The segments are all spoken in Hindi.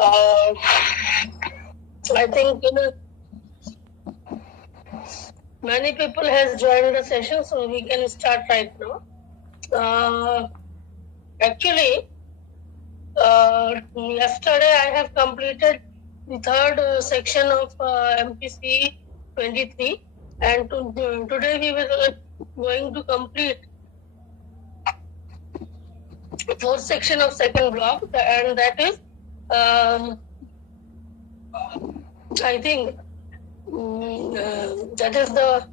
Uh, I think many people has joined the session, so we can start right now. Actually, yesterday I have completed the third section of MPC 23, and today we will going to complete fourth section of second block, and that is, I think, that is the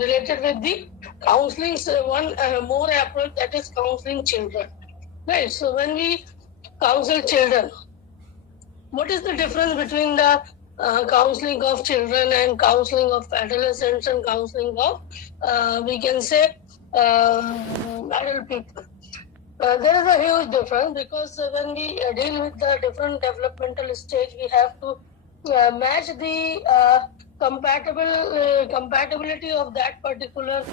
related with the counseling. So one more approach, that is counseling children. Right. So when we counsel children, what is the difference between the counseling of children and counseling of adolescents and counseling of we can say adult people? There is a huge difference, because when we deal with the different developmental stage, we have to match the compatibility of that particular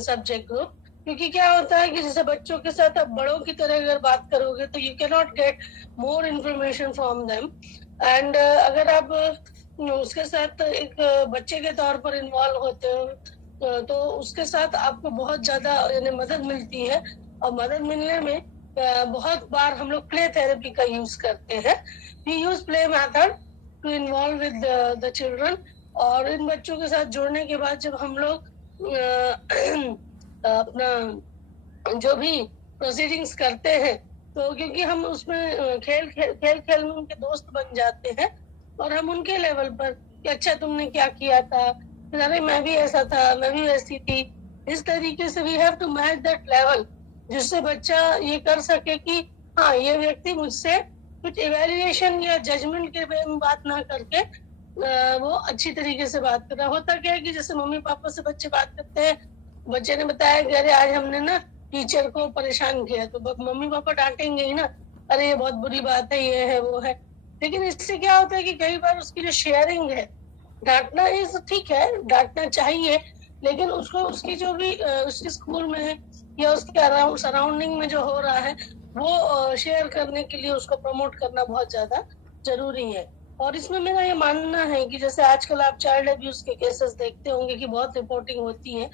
subject group. क्योंकि क्या होता है कि जैसे बच्चों के साथ आप बड़ों की तरह अगर बात करोगे तो you can not get more information from them, and अगर आप उसके साथ एक बच्चे के तौर पर इन्वॉल्व होते हो तो उसके साथ आपको बहुत ज्यादा मदद मिलती है, और मदद मिलने में बहुत बार हम लोग प्ले थेरेपी का यूज करते हैं. We use play method to involve with the children, और इन बच्चों के साथ जुड़ने के बाद जब हम लोग अपना जो भी प्रोसीडिंग्स करते हैं, तो क्योंकि हम उसमें खेल खेल में उनके दोस्त बन जाते हैं, और हम उनके लेवल पर कि अच्छा तुमने क्या किया था, अरे मैं भी ऐसा था, मैं भी वैसी थी, इस तरीके से we have to match that level, जिससे बच्चा ये कर सके कि हाँ ये व्यक्ति मुझसे कुछ इवैल्यूएशन या जजमेंट के बारे में बात ना करके वो अच्छी तरीके से बात कर रहा. होता क्या है कि जैसे मम्मी पापा से बच्चे बात करते हैं, बच्चे ने बताया कि अरे आज हमने ना टीचर को परेशान किया, तो मम्मी पापा डांटेंगे ही ना, अरे ये बहुत बुरी बात है, ये है वो है. लेकिन इससे क्या होता है कि कई बार उसकी जो शेयरिंग है, डांटना इज ठीक है, डांटना चाहिए, लेकिन उसको उसकी जो भी उसके स्कूल में या उसके सराउंडिंग में जो हो रहा है वो शेयर करने के लिए उसको प्रमोट करना बहुत ज्यादा जरूरी है. और इसमें मेरा ये मानना है कि जैसे आजकल आप चाइल्ड अब्यूज के केसेस देखते होंगे कि बहुत रिपोर्टिंग होती है,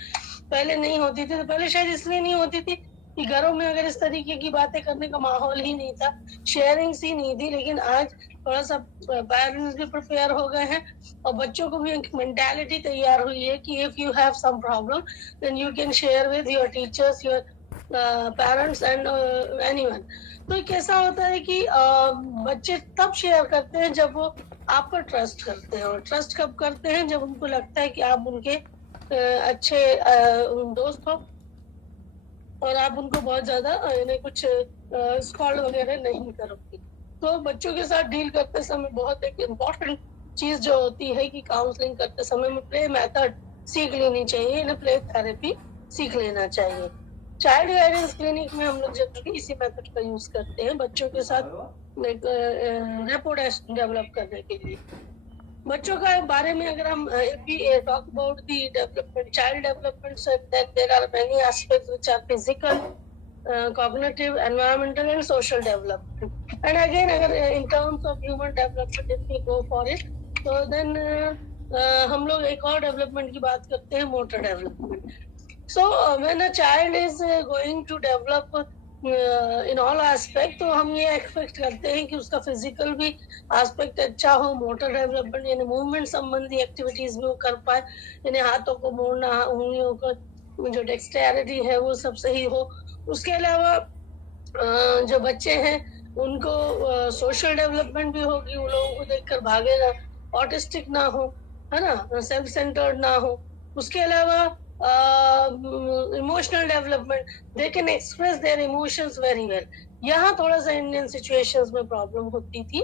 पहले नहीं होती थी. तो पहले शायद इसलिए नहीं होती थी कि घरों में अगर इस तरीके की बातें करने का माहौल ही नहीं था, शेयरिंग सी नहीं थी. लेकिन आज थोड़ा सा पेरेंट्स भी प्रिपेयर हो गए हैं, और बच्चों को भी एक मेंटालिटी तैयार हुई है कि if you have some problem then you can share with your teachers, your parents and anyone. तो कैसा होता है कि बच्चे तब शेयर करते हैं जब वो आप पर ट्रस्ट करते हैं, और ट्रस्ट कब करते हैं, जब उनको लगता है कि आप उनके अच्छे दोस्त हो और आप उनको बहुत ज्यादा कुछ स्कॉल वगैरह नहीं करोगे. तो बच्चों के साथ डील करते समय बहुत एक इम्पोर्टेंट चीज जो होती है कि काउंसलिंग करते समय में प्ले मेथड सीख लेनी चाहिए, इन्हें प्ले थेरेपी सीख लेना चाहिए. चाइल्ड गाइडेंस क्लिनिक में हम लोग जनरली इसी मेथड का यूज करते हैं बच्चों के साथ रेपो डेवलप करने के लिए. बच्चों का बारे में अगर हम talk about the development, child development, so that there are many aspects which are physical, cognitive, environmental and social development. And again अगर in terms of human development if we go for it, तो then हम लोग एक और डेवलपमेंट की बात करते हैं, motor development. So when a child is going to develop in all aspect, तो हम ये एक्सपेक्ट करते हैं कि उसका फिजिकल भी एस्पेक्ट अच्छा हो, मोटर डेवलपमेंट यानी मूवमेंट संबंधी एक्टिविटीज भी वो कर पाए, यानी हाथों को मोड़ना, उंगलियों को जो डेक्सटेरिटी है वो सब सही हो. उसके अलावा जो बच्चे हैं उनको सोशल डेवलपमेंट भी होगी, वो लोगों को देखकर भागेगा, ऑटिस्टिक ना हो, है ना, सेल्फ सेंटर्ड ना हो. उसके अलावा emotional development, they can express their emotions very well. यहाँ थोड़ा सा इंडियन सिचुएशंस में प्रॉब्लम होती थी.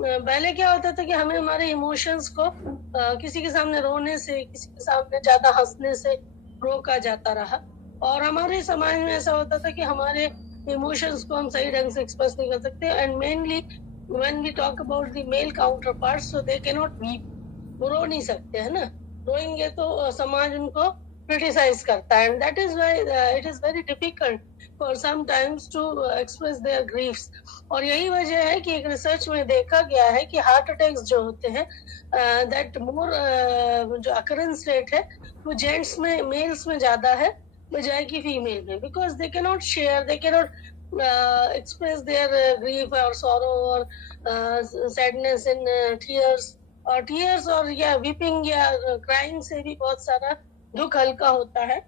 पहले क्या होता था कि हमें हमारे इमोशंस को किसी के सामने रोने से, किसी के सामने ज्यादा हंसने से रोका जाता रहा, और हमारे समाज में ऐसा होता था कि हमारे इमोशंस को हम सही ढंग से एक्सप्रेस नहीं कर सकते. And mainly when we talk about the male counterparts, so they can not weep, वो रो नहीं सकते, है ना. रोएंगे तो समाज उनको criticize करता है, and that is why it is very difficult for sometimes to express their griefs. और यही वजह है कि एक रिसर्च में देखा गया है कि हार्ट अटैक्स जो होते हैं that more जो occurrence rate है वो जेंट्स में, मेल्स में ज्यादा है बजाय कि फीमेल में, because they cannot share, they cannot express their grief or sorrow or sadness in tears और या weeping या crying से भी बहुत सारा दुख हल्का होता है.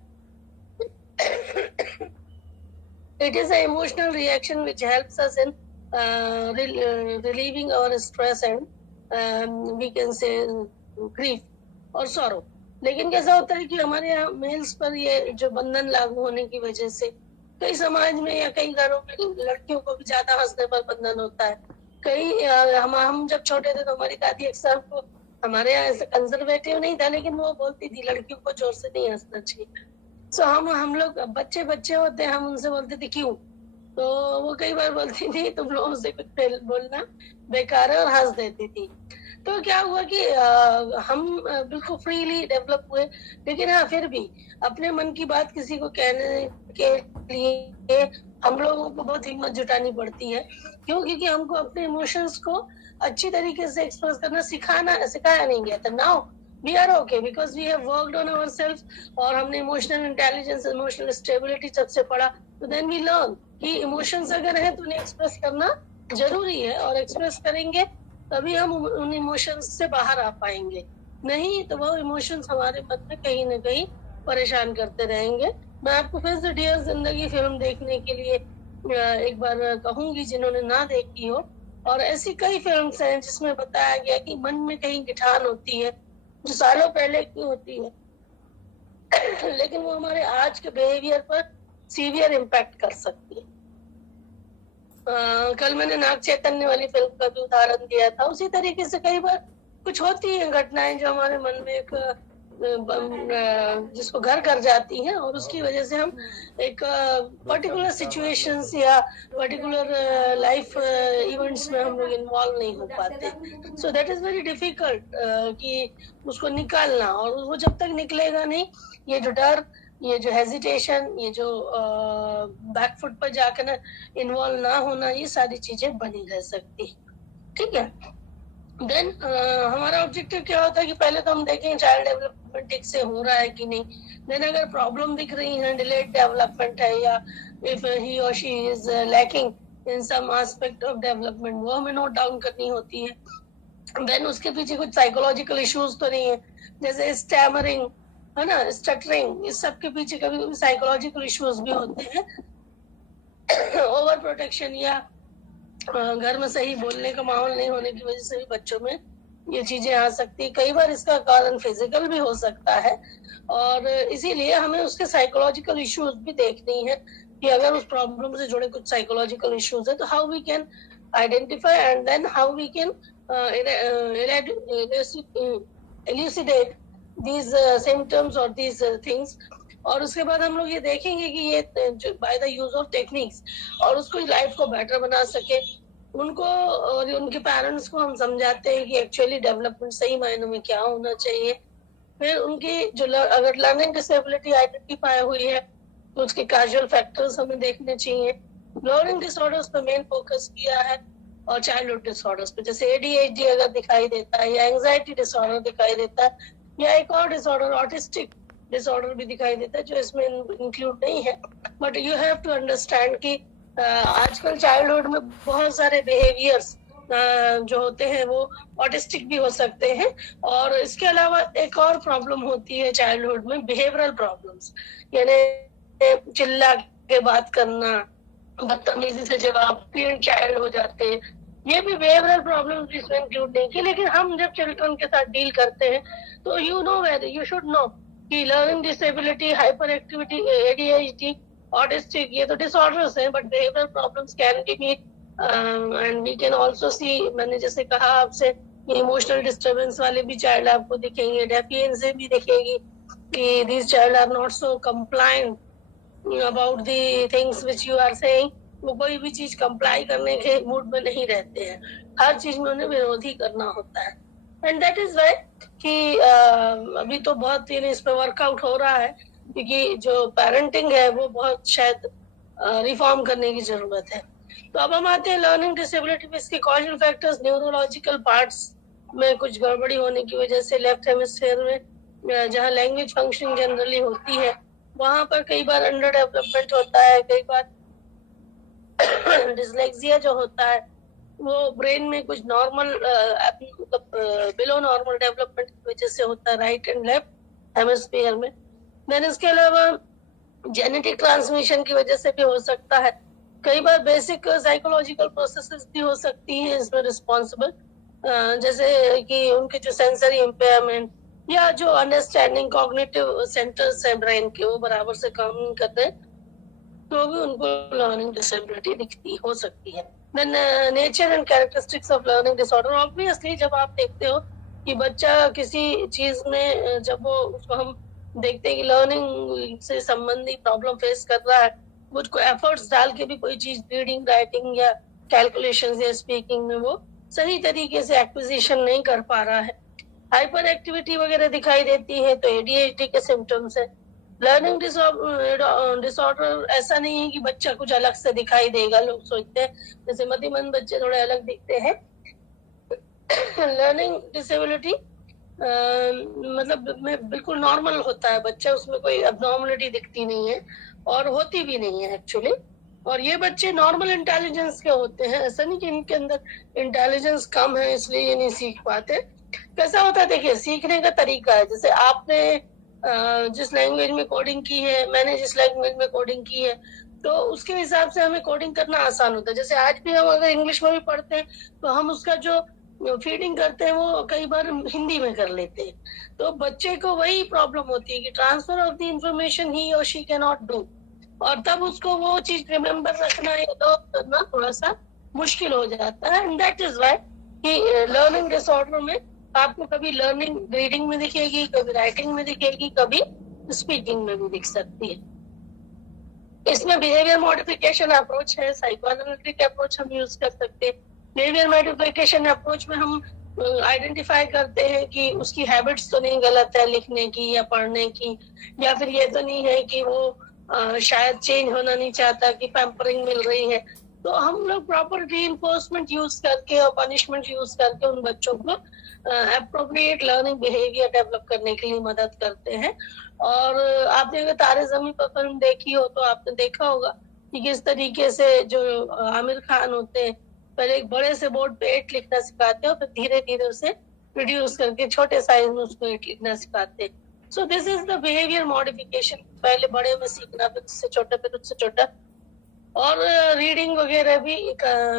It is an emotional reaction which helps us in relieving our stress and we can say grief और sorrow. लेकिन कैसा होता है कि हमारे यहाँ मेल्स पर ये जो बंधन लागू होने की वजह से कई समाज में या कई घरों में लड़कियों को भी ज्यादा हंसने पर बंधन होता है. कई हम जब छोटे थे तो हमारी दादी अक्सर को, हमारे यहाँ ऐसा कंजर्वेटिव नहीं था लेकिन वो बोलती थी लड़कियों को जोर से नहीं हंसना चाहिए. सो हम लोग बच्चे होते हैं, हम उनसे बोलते थे क्यों, तो वो कई बार बोलती थी तुम लोगों से कुछ बोलना बेकार है और हंस देती थी. तो क्या हुआ कि हम बिल्कुल फ्रीली डेवलप हुए, लेकिन हाँ फिर भी अपने मन की बात किसी को कहने के लिए हम लोगों को बहुत हिम्मत जुटानी पड़ती है. क्यों? क्योंकि हमको अपने इमोशंस को अच्छी तरीके से एक्सप्रेस करना सिखाया नहीं गया था. Now we are okay because we have worked on ourselves और हमने इमोशनल इंटेलिजेंस, इमोशनल स्टेबिलिटी जब से पढ़ा तो देन वी लर्न कि इमोशंस अगर है तो उन्हें एक्सप्रेस करना जरूरी है और एक्सप्रेस करेंगे तभी हम उन इमोशंस से बाहर आ पाएंगे. नहीं तो वो इमोशंस हमारे मन में कहीं ना कहीं परेशान करते रहेंगे. मैं आपको फिर से डियर जिंदगी फिल्म देखने के लिए एक बार कहूंगी जिन्होंने ना देखी हो. और ऐसी कई फिल्म्स हैं जिसमें बताया गया कि मन में कहीं गिठान होती है जो सालों पहले की होती है लेकिन वो हमारे आज के बिहेवियर पर सीवियर इम्पैक्ट कर सकती है. कल मैंने नाग चैतन्य वाली फिल्म का भी उदाहरण दिया था. उसी तरीके से कई बार कुछ होती हैं घटनाएं जो हमारे मन में एक जिसको घर कर जाती हैं और उसकी वजह से हम एक पर्टिकुलर सिचुएशंस या पर्टिकुलर लाइफ इवेंट्स में हम लोग इन्वॉल्व नहीं हो पाते. So that is very difficult कि उसको निकालना, और वो जब तक निकलेगा नहीं, ये जो डर, ये जो हेजिटेशन, ये जो बैकफुट पर जाकर ना इन्वॉल्व ना होना, ये सारी चीजें बनी रह सकती. ठीक है. देन हमारा ऑब्जेक्टिव क्या होता है कि पहले तो हम देखें चाइल्ड डेवलपमेंट ठीक से हो रहा है कि नहीं. देन अगर प्रॉब्लम दिख रही है, डिलेड डेवलपमेंट है या इफ ही और she is lacking in some aspect of development, वो हमें नोट डाउन करनी होती है. देन उसके पीछे कुछ साइकोलॉजिकल इश्यूज तो नहीं है, जैसे स्टैमरिंग है ना, स्टटरिंग, इस सब के पीछे कभी साइकोलॉजिकल इश्यूज भी होते हैं. ओवर प्रोटेक्शन या घर में सही बोलने का माहौल नहीं होने की वजह से भी बच्चों में ये चीजें आ सकती है. कई बार इसका कारण फिजिकल भी हो सकता है और इसीलिए हमें उसके साइकोलॉजिकल इश्यूज भी देखनी है कि अगर उस प्रॉब्लम से जुड़े कुछ साइकोलॉजिकल इश्यूज है तो how we can identify and then how we can elucidate these symptoms or these things. और उसके बाद हम लोग ये देखेंगे कि ये by the use of techniques और उसको लाइफ को बेटर बना सके. उनको और उनके पेरेंट्स को हम समझाते हैं कि एक्चुअली डेवलपमेंट सही मायनों में क्या होना चाहिए. फिर उनकी जो अगर लर्निंग डिसेबिलिटी आइडेंटिफाई हुई है तो उसके कैजुअल फैक्टर्स हमें देखने चाहिए. लर्निंग डिसऑर्डर्स पे मेन फोकस किया है और चाइल्डहुड डिसऑर्डर्स पे, जैसे ADHD अगर दिखाई देता है या एंजाइटी डिसऑर्डर दिखाई देता है या एक और डिसऑर्डर ऑटिस्टिक डिसऑर्डर भी दिखाई देता है जो इसमें इंक्लूड नहीं है. But you have to understand कि आजकल चाइल्डहुड में बहुत सारे बिहेवियर्स जो होते हैं वो ऑटिस्टिक भी हो सकते हैं. और इसके अलावा एक और प्रॉब्लम होती है चाइल्डहुड में, बिहेवियरल प्रॉब्लम्स, यानी चिल्ला के बात करना, बदतमीजी से जवाब, फील्ड चाइल्ड हो जाते हैं. ये भी बिहेवियरल प्रॉब्लम्स इसमें इंक्लूड नहीं की. लेकिन हम जब चिल्ड्रन के साथ डील करते हैं तो यू शुड नो कि learning disability, hyperactivity, ADHD, autistic, ये तो डिसऑर्डर्स हैं, but behavioural problems can be and we can also see, मैंने जैसे कहा आपसे, इमोशनल डिस्टर्बेंस वाले भी चाइल्ड आपको दिखेंगे, डेफिशिएंसी भी दिखेगी कि these child are not so compliant about the things which you are saying. वो कोई भी चीज कंप्लाई करने के मूड में नहीं रहते हैं, हर चीज में उन्हें विरोध ही करना होता है. एंड दैट इज वाई कि अभी तो बहुत इस पे वर्कआउट हो रहा है क्योंकि जो पेरेंटिंग है वो बहुत शायद रिफॉर्म करने की जरूरत है। तो अब हम आते हैं लर्निंग डिसेबिलिटी में। इसके कॉजल फैक्टर्स न्यूरोलॉजिकल पार्ट्स में कुछ गड़बड़ी होने की वजह से लेफ्ट हेमिस्फीयर में जहाँ लैंग्वेज फंक्शनिंग जनरली होती है वहां पर कई बार अंडर डेवलपमेंट होता है, कई बार डिसलेक्सिया जो होता है वो ब्रेन में कुछ नॉर्मल बिलो नॉर्मल डेवलपमेंट की वजह से होता है राइट एंड लेफ्ट हेमिस्फीयर में। देन इसके अलावा जेनेटिक ट्रांसमिशन की वजह से भी हो सकता है। कई बार बेसिक साइकोलॉजिकल प्रोसेसेस भी हो सकती हैं इसमें रिस्पॉन्सिबल, जैसे कि उनके जो सेंसरी इम्पेयरमेंट या जो अंडरस्टैंडिंग कॉग्निटिव सेंटर्स है ब्रेन के वो बराबर से काम नहीं करते तो भी उनको लर्निंग डिसेबिलिटी दिखती हो सकती है। Then nature and characteristics of learning disorder. Obviously जब आप देखते हो कि बच्चा किसी चीज में जब वो उसको हम देखते हैं कि लर्निंग से संबंधी प्रॉब्लम फेस कर रहा है, वो कोई एफर्ट्स डाल के भी कोई चीज रीडिंग राइटिंग या कैलकुलेशन या स्पीकिंग में वो सही तरीके से एक्विजिशन नहीं कर पा रहा है, हाइपर एक्टिविटी वगैरह दिखाई देती है तो एडीएचडी के सिम्टम्स है। लर्निंग डिसऑर्डर ऐसा नहीं है कि बच्चा कुछ अलग से दिखाई देगा, लोग सोचते हैं जैसे मतिमंद बच्चे थोड़े अलग दिखते हैं। लर्निंग डिसेबिलिटी मतलब में बिल्कुल नॉर्मल होता है बच्चा, उसमें कोई एबनॉर्मलिटी दिखती नहीं है और होती भी नहीं है एक्चुअली। और ये बच्चे नॉर्मल इंटेलिजेंस के होते हैं, ऐसा नहीं कि इनके अंदर इंटेलिजेंस कम है इसलिए ये नहीं सीख पाते। कैसा होता है देखिए, सीखने का तरीका है। जैसे आपने जिस लैंग्वेज में कोडिंग की है, मैंने जिस लैंग्वेज में कोडिंग की है, तो उसके हिसाब से हमें कोडिंग करना आसान होता है। जैसे आज भी हम अगर इंग्लिश में भी पढ़ते हैं तो हम उसका जो फीडिंग करते हैं वो कई बार हिंदी में कर लेते हैं। तो बच्चे को वही प्रॉब्लम होती है कि ट्रांसफर ऑफ द इंफॉर्मेशन ही और शी कैन नॉट डू, और तब उसको वो चीज रिमेम्बर रखना या तो करना थोड़ा सा मुश्किल हो जाता है। एंड दैट इज व्हाई कि लर्निंग डिसऑर्डर में आपको कभी लर्निंग रीडिंग में दिखेगी, कभी राइटिंग में दिखेगी, कभी स्पीकिंग में भी दिख सकती है। इसमें बिहेवियर मॉडिफिकेशन अप्रोच है, साइकोएनालिटिक अप्रोच हम यूज कर सकते हैं। बिहेवियर मॉडिफिकेशन अप्रोच में हम आइडेंटिफाई करते हैं कि उसकी हैबिट्स तो नहीं गलत है लिखने की या पढ़ने की, या फिर ये तो नहीं है कि वो शायद चेंज होना नहीं चाहता कि पैम्परिंग मिल रही है। तो हम लोग प्रॉपर रीइंफोर्समेंट यूज करके और पनिशमेंट यूज करके उन बच्चों को अप्रोप्रिएट लर्निंग बिहेवियर डेवलप करने के लिए मदद करते हैं। और आपने अगर तारे ज़मीन पर फिल्म देखी हो तो आपने देखा होगा कि किस तरीके से जो आमिर खान होते हैं पहले एक बड़े से बोर्ड पे 8 लिखना सिखाते हैं और फिर धीरे धीरे उसे रिड्यूस करके छोटे साइज में उसको 8 लिखना सिखाते हैं। So this is the behaviour modification, पहले बड़े में सीखना, फिर उससे छोटा, फिर उससे छोटा। और रीडिंग वगैरह भी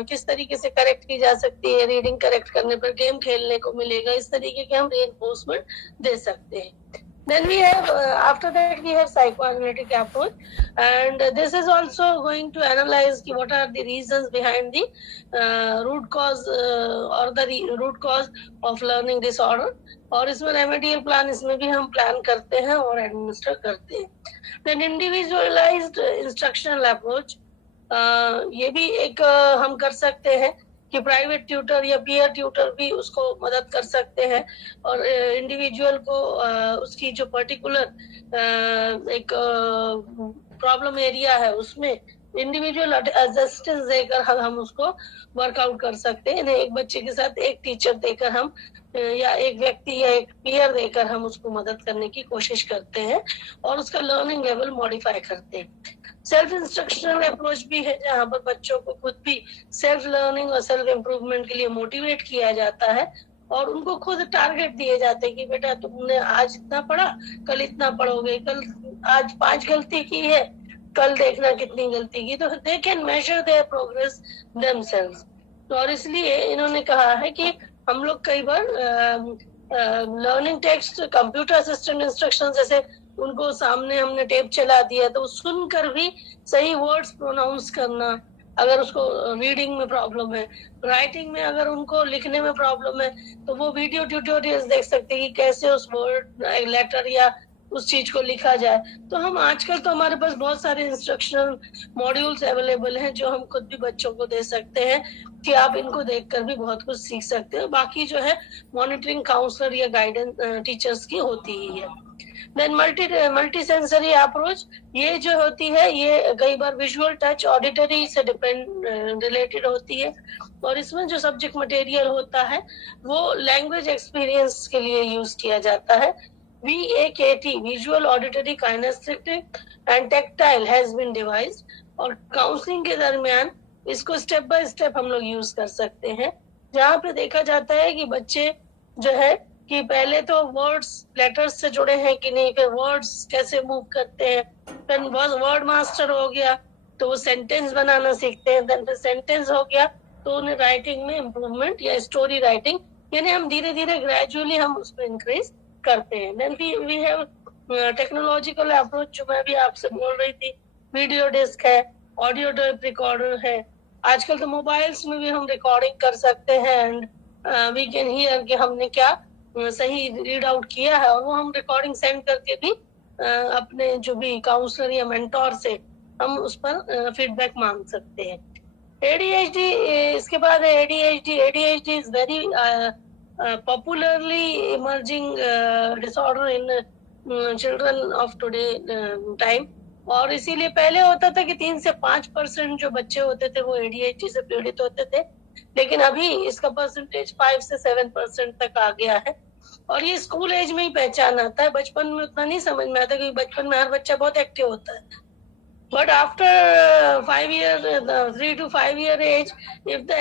किस तरीके से करेक्ट की जा सकती है, रीडिंग करेक्ट करने पर गेम खेलने को मिलेगा, इस तरीके के हम रीइंफोर्समेंट दे सकते हैं। Then we have, after that we have psychoanalytic approach, and this is also going to analyze what are the reasons behind the root cause or the root cause of learning disorder, और इसमें remedial plan इसमें भी हम प्लान करते हैं और एडमिनिस्टर करते हैं। Then individualized instructional approach, ये भी एक हम कर सकते हैं कि प्राइवेट ट्यूटर या पीयर ट्यूटर भी उसको मदद कर सकते हैं और इंडिविजुअल को उसकी जो पर्टिकुलर एक प्रॉब्लम एरिया है उसमें इंडिविजुअल असिस्टेंस देकर हम उसको वर्कआउट कर सकते हैं। एक बच्चे के साथ एक टीचर देकर हम या एक व्यक्ति या एक पीयर देकर हम उसको मदद करने की कोशिश करते हैं और उसका लर्निंग लेवल मॉडिफाई करते हैं। सेल्फ इंस्ट्रक्शनल अप्रोच भी है जहाँ पर बच्चों को खुद भी सेल्फ लर्निंग और सेल्फ इम्प्रूवमेंट के लिए मोटिवेट किया जाता है और उनको खुद टारगेट दिए जाते हैं कि बेटा तुमने आज इतना पढ़ा, कल इतना पढ़ोगे, कल आज 5 गलती की है, कल देखना कितनी गलती की, तो they can measure their progress themselves. और इसलिए इन्होंने कहा है कि हम लोग कई बार learning text, computer assistant instruction, जैसे उनको सामने हमने टेप चला दिया तो सुनकर भी सही वर्ड्स प्रोनाउंस करना, अगर उसको रीडिंग में प्रॉब्लम है, राइटिंग में अगर उनको लिखने में प्रॉब्लम है तो वो वीडियो ट्यूटोरियल्स देख सकते हैं कि कैसे उस वर्ड लेटर या उस चीज को लिखा जाए। तो हम आजकल तो हमारे पास बहुत सारे इंस्ट्रक्शनल मॉड्यूल्स अवेलेबल हैं जो हम खुद भी बच्चों को दे सकते हैं कि आप इनको देखकर भी बहुत कुछ सीख सकते हो। बाकी जो है मॉनिटरिंग काउंसलर या गाइडेंस टीचर्स की होती ही है। देन मल्टी सेंसरी अप्रोच, ये जो होती है ये कई बार विजुअल, टच, ऑडिटरी से डिपेंड रिलेटेड होती है। और इसमें जो सब्जेक्ट मटेरियल होता है वो लैंग्वेज एक्सपीरियंस के लिए यूज किया जाता है। VAKT, visual, auditory, kinaesthetic and tactile has been devised. और काउंसलिंग के दरमियान इसको स्टेप बाय स्टेप हम लोग यूज कर सकते हैं, जहाँ पे देखा जाता है कि बच्चे जो है कि पहले तो वर्ड्स लेटर्स से जुड़े हैं कि नहीं, फिर वर्ड्स कैसे मूव करते हैं, फिर वर्ड मास्टर हो गया तो वो सेंटेंस बनाना सीखते हैं, देन फिर सेंटेंस हो गया तो उन्हें राइटिंग में इम्प्रूवमेंट या स्टोरी राइटिंग, यानी हम धीरे धीरे ग्रेजुअली हम उसको इंक्रीज करते हैं। Then we have technological approach, जो मैं भी आपसे बोल रही थी, वीडियो डिस्क है, ऑडियो टेप रिकॉर्डर है, आजकल तो मोबाइल्स में भी हम रिकॉर्डिंग कर सकते हैं एंड वी कैन हियर कि हमने क्या सही रीड आउट किया है, और वो हम रिकॉर्डिंग सेंड करके भी अपने जो भी काउंसलर या मेंटोर से हम उस पर फीडबैक मांग सकते हैं। ADHD, इसके बाद ADHD। ADHD is very popularly emerging disorder in children of today time. और इसीलिए पहले होता था कि 3 से 5% जो बच्चे होते थे वो ADHD से पीड़ित होते थे, लेकिन अभी इसका परसेंटेज 5 से 7% तक आ गया है। और ये स्कूल एज में ही पहचान आता है, बचपन में उतना नहीं समझ में आता, क्योंकि बचपन में हर बच्चा बहुत एक्टिव होता है। But after 3 to 5 year age, if the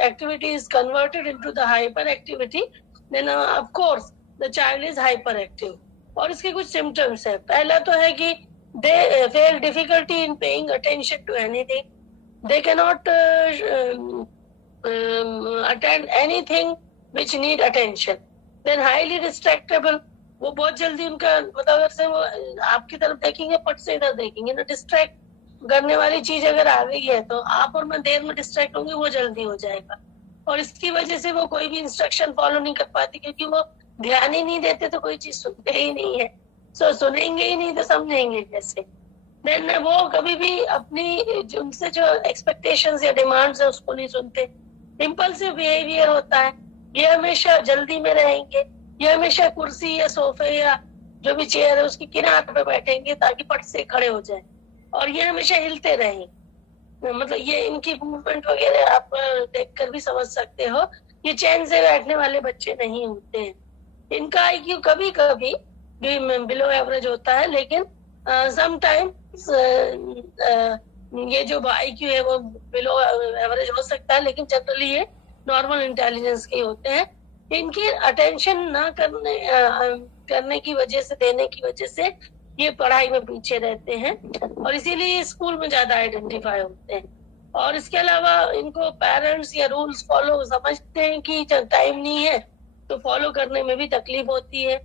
activity is converted into the hyperactivity, then of course the child is hyperactive. और इसके कुछ symptoms है। पहला तो है कि they feel difficulty in paying attention to anything. They cannot attend anything which need attention. Then highly distractible, वो बहुत जल्दी उनका मतलब अगर से वो आपकी तरफ देखेंगे पट से इधर देखेंगे ना, डिस्ट्रैक्ट करने वाली चीज अगर आ गई है तो आप और मैं देर में डिस्ट्रैक्ट होंगे, वो जल्दी हो जाएगा। और इसकी वजह से वो कोई भी इंस्ट्रक्शन फॉलो नहीं कर पाती, क्योंकि वो ध्यान ही नहीं देते तो कोई चीज सुनते ही नहीं है। सो सुनेंगे ही नहीं तो समझेंगे कैसे। देन वो कभी भी अपनी उनसे जो एक्सपेक्टेशंस या डिमांड्स है उसको नहीं सुनते। इम्पल्सिव बिहेवियर होता है, ये हमेशा जल्दी में रहेंगे, ये हमेशा कुर्सी या सोफे या जो भी चेयर है उसकी किनार पे बैठेंगे ताकि पट से खड़े हो जाए, और ये हमेशा हिलते रहेंगे। मतलब ये इनकी मूवमेंट वगैरह आप देखकर भी समझ सकते हो, ये चैन से बैठने वाले बच्चे नहीं होते हैं। इनका IQ कभी कभी भी बिलो एवरेज होता है, लेकिन समटाइम्स ये जो IQ है वो बिलो एवरेज हो सकता है, लेकिन जनरली ये नॉर्मल इंटेलिजेंस के होते हैं। इनकी अटेंशन ना करने की वजह से, देने की वजह से ये पढ़ाई में पीछे रहते हैं, और इसीलिए स्कूल में ज्यादा आइडेंटिफाई होते हैं। और इसके अलावा इनको पेरेंट्स या रूल्स फॉलो समझते हैं कि जब टाइम नहीं है तो फॉलो करने में भी तकलीफ होती है।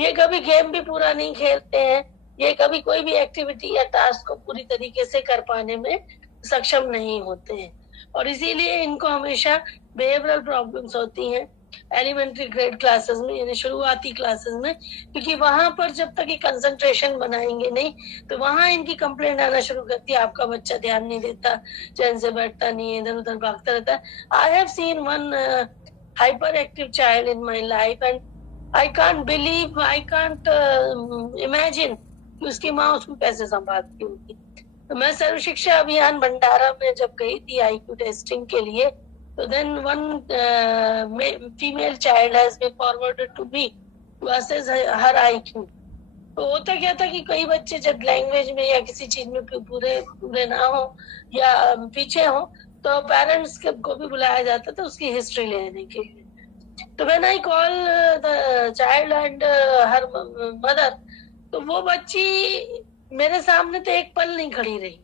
ये कभी गेम भी पूरा नहीं खेलते हैं, ये कभी कोई भी एक्टिविटी या टास्क को पूरी तरीके से कर पाने में सक्षम नहीं होते हैं, और इसीलिए इनको हमेशा बिहेवियरल प्रॉब्लम्स होती हैं एलिमेंट्री ग्रेड क्लासेस में, यानी शुरुआती क्लासेस में, क्योंकि वहां पर जब तक ये कंसंट्रेशन बनाएंगे नहीं तो वहां इनकी कंप्लेंट आना शुरू करती है, आपका बच्चा ध्यान नहीं देता, चैन से बैठता नहीं है, इधर उधर भागता रहता है। I have seen one hyper active child in my life and I can't believe, I can't imagine कि उसकी माँ उसको कैसे संभालती होगी। तो मैं सर्व शिक्षा अभियान भंडारा में जब गई थी IQ टेस्टिंग के लिए, तो then one female child has been forwarded to me to assess her IQ. तो होता क्या था कि कई बच्चे जब लैंग्वेज में या किसी चीज में पूरे ना हो या पीछे हो तो पेरेंट्स को भी बुलाया जाता था उसकी हिस्ट्री लेने के लिए। तो when I call the child and her mother, तो वो बच्ची मेरे सामने तो एक पल नहीं खड़ी रही,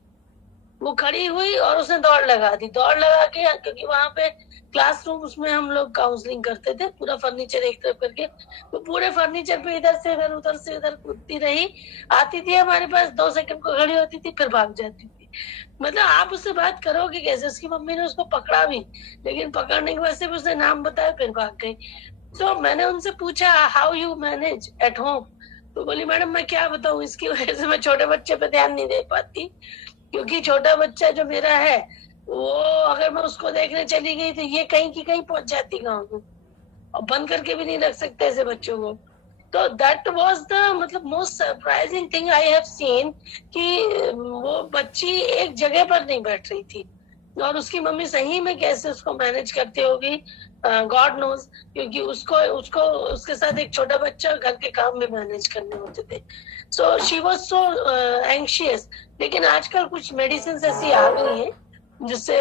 वो खड़ी हुई और उसने दौड़ लगा दी। दौड़ लगा के, क्योंकि वहां पे क्लासरूम उसमें हम लोग काउंसलिंग करते थे, पूरा फर्नीचर एक तरफ करके, वो पूरे फर्नीचर पे इधर से इधर उधर से इधर कूदती रही, आती थी हमारे पास 2 सेकंड को खड़ी होती थी फिर भाग जाती थी। मतलब आप उससे बात करोगे कैसे? उसकी मम्मी ने उसको पकड़ा भी, लेकिन पकड़ने के बाद सिर्फ उसने नाम बताया फिर भाग गई। तो मैंने उनसे पूछा how you manage at home, तो बोली मैडम मैं क्या बताऊं, इसकी वजह से मैं छोटे बच्चे पे ध्यान नहीं दे पाती, क्योंकि छोटा बच्चा जो मेरा है वो अगर मैं उसको देखने चली गई तो ये कहीं की कहीं पहुंच जाती गाँव में, और बंद करके भी नहीं रख सकते ऐसे बच्चों को। तो दैट वाज द मतलब most surprising thing I have seen, कि वो बच्ची एक जगह पर नहीं बैठ रही थी, और उसकी मम्मी सही में कैसे उसको मैनेज करती होगी, गॉड नोज, क्योंकि उसको उसको उसके साथ एक छोटा बच्चा घर के काम भी मैनेज करने होते थे। So she was so anxious. लेकिन आजकल कुछ मेडिसिन ऐसी आ गई हैं जिससे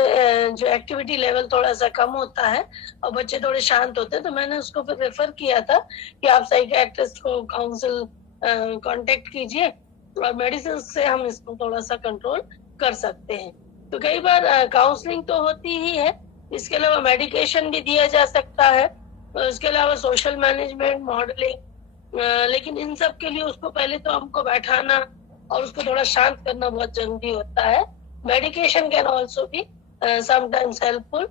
जो एक्टिविटी लेवल थोड़ा सा कम होता है और बच्चे थोड़े शांत होते हैं, तो मैंने उसको फिर रेफर किया था कि आप साइकियाट्रिस्ट को काउंसिल कांटेक्ट कीजिए, और मेडिसिन से हम इसको थोड़ा सा कंट्रोल कर सकते हैं। तो कई बार काउंसलिंग तो होती ही है, इसके अलावा मेडिकेशन भी दिया जा सकता है, इसके अलावा सोशल मैनेजमेंट, मॉडलिंग, लेकिन इन सब के लिए उसको पहले तो हमको बैठाना और उसको थोड़ा शांत करना बहुत जरूरी होता है। Medication can also be sometimes helpful,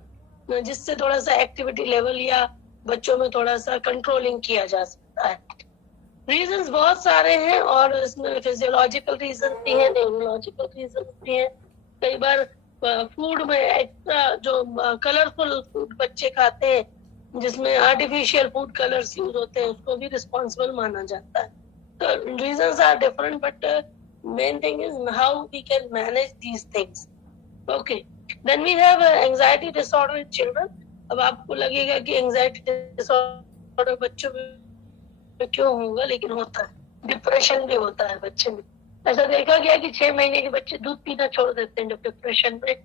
जिससे थोड़ा सा एक्टिविटी लेवल या बच्चों में थोड़ा सा कंट्रोलिंग किया जा सकता है। रीजंस बहुत सारे हैं, और इसमें फिजियोलॉजिकल रीजन भी है, न्यूरोलॉजिकल रीजन भी है। कई बार फूड में एक्स्ट्रा जो कलरफुल फूड बच्चे खाते हैं जिसमें आर्टिफिशियल फूड कलर्स यूज होते हैं, उसको भी रिस्पॉन्सिबल माना जाता है। तो reasons are different, but main thing is how we can manage these things. Okay, then we have anxiety disorder in children. अब आपको लगेगा कि एंजाइटी डिसऑर्डर बच्चों में क्यों होगा, लेकिन होता है। डिप्रेशन भी होता है बच्चे में। ऐसा देखा गया कि 6 महीने के बच्चे दूध पीना छोड़ देते हैं जब डिप्रेशन में,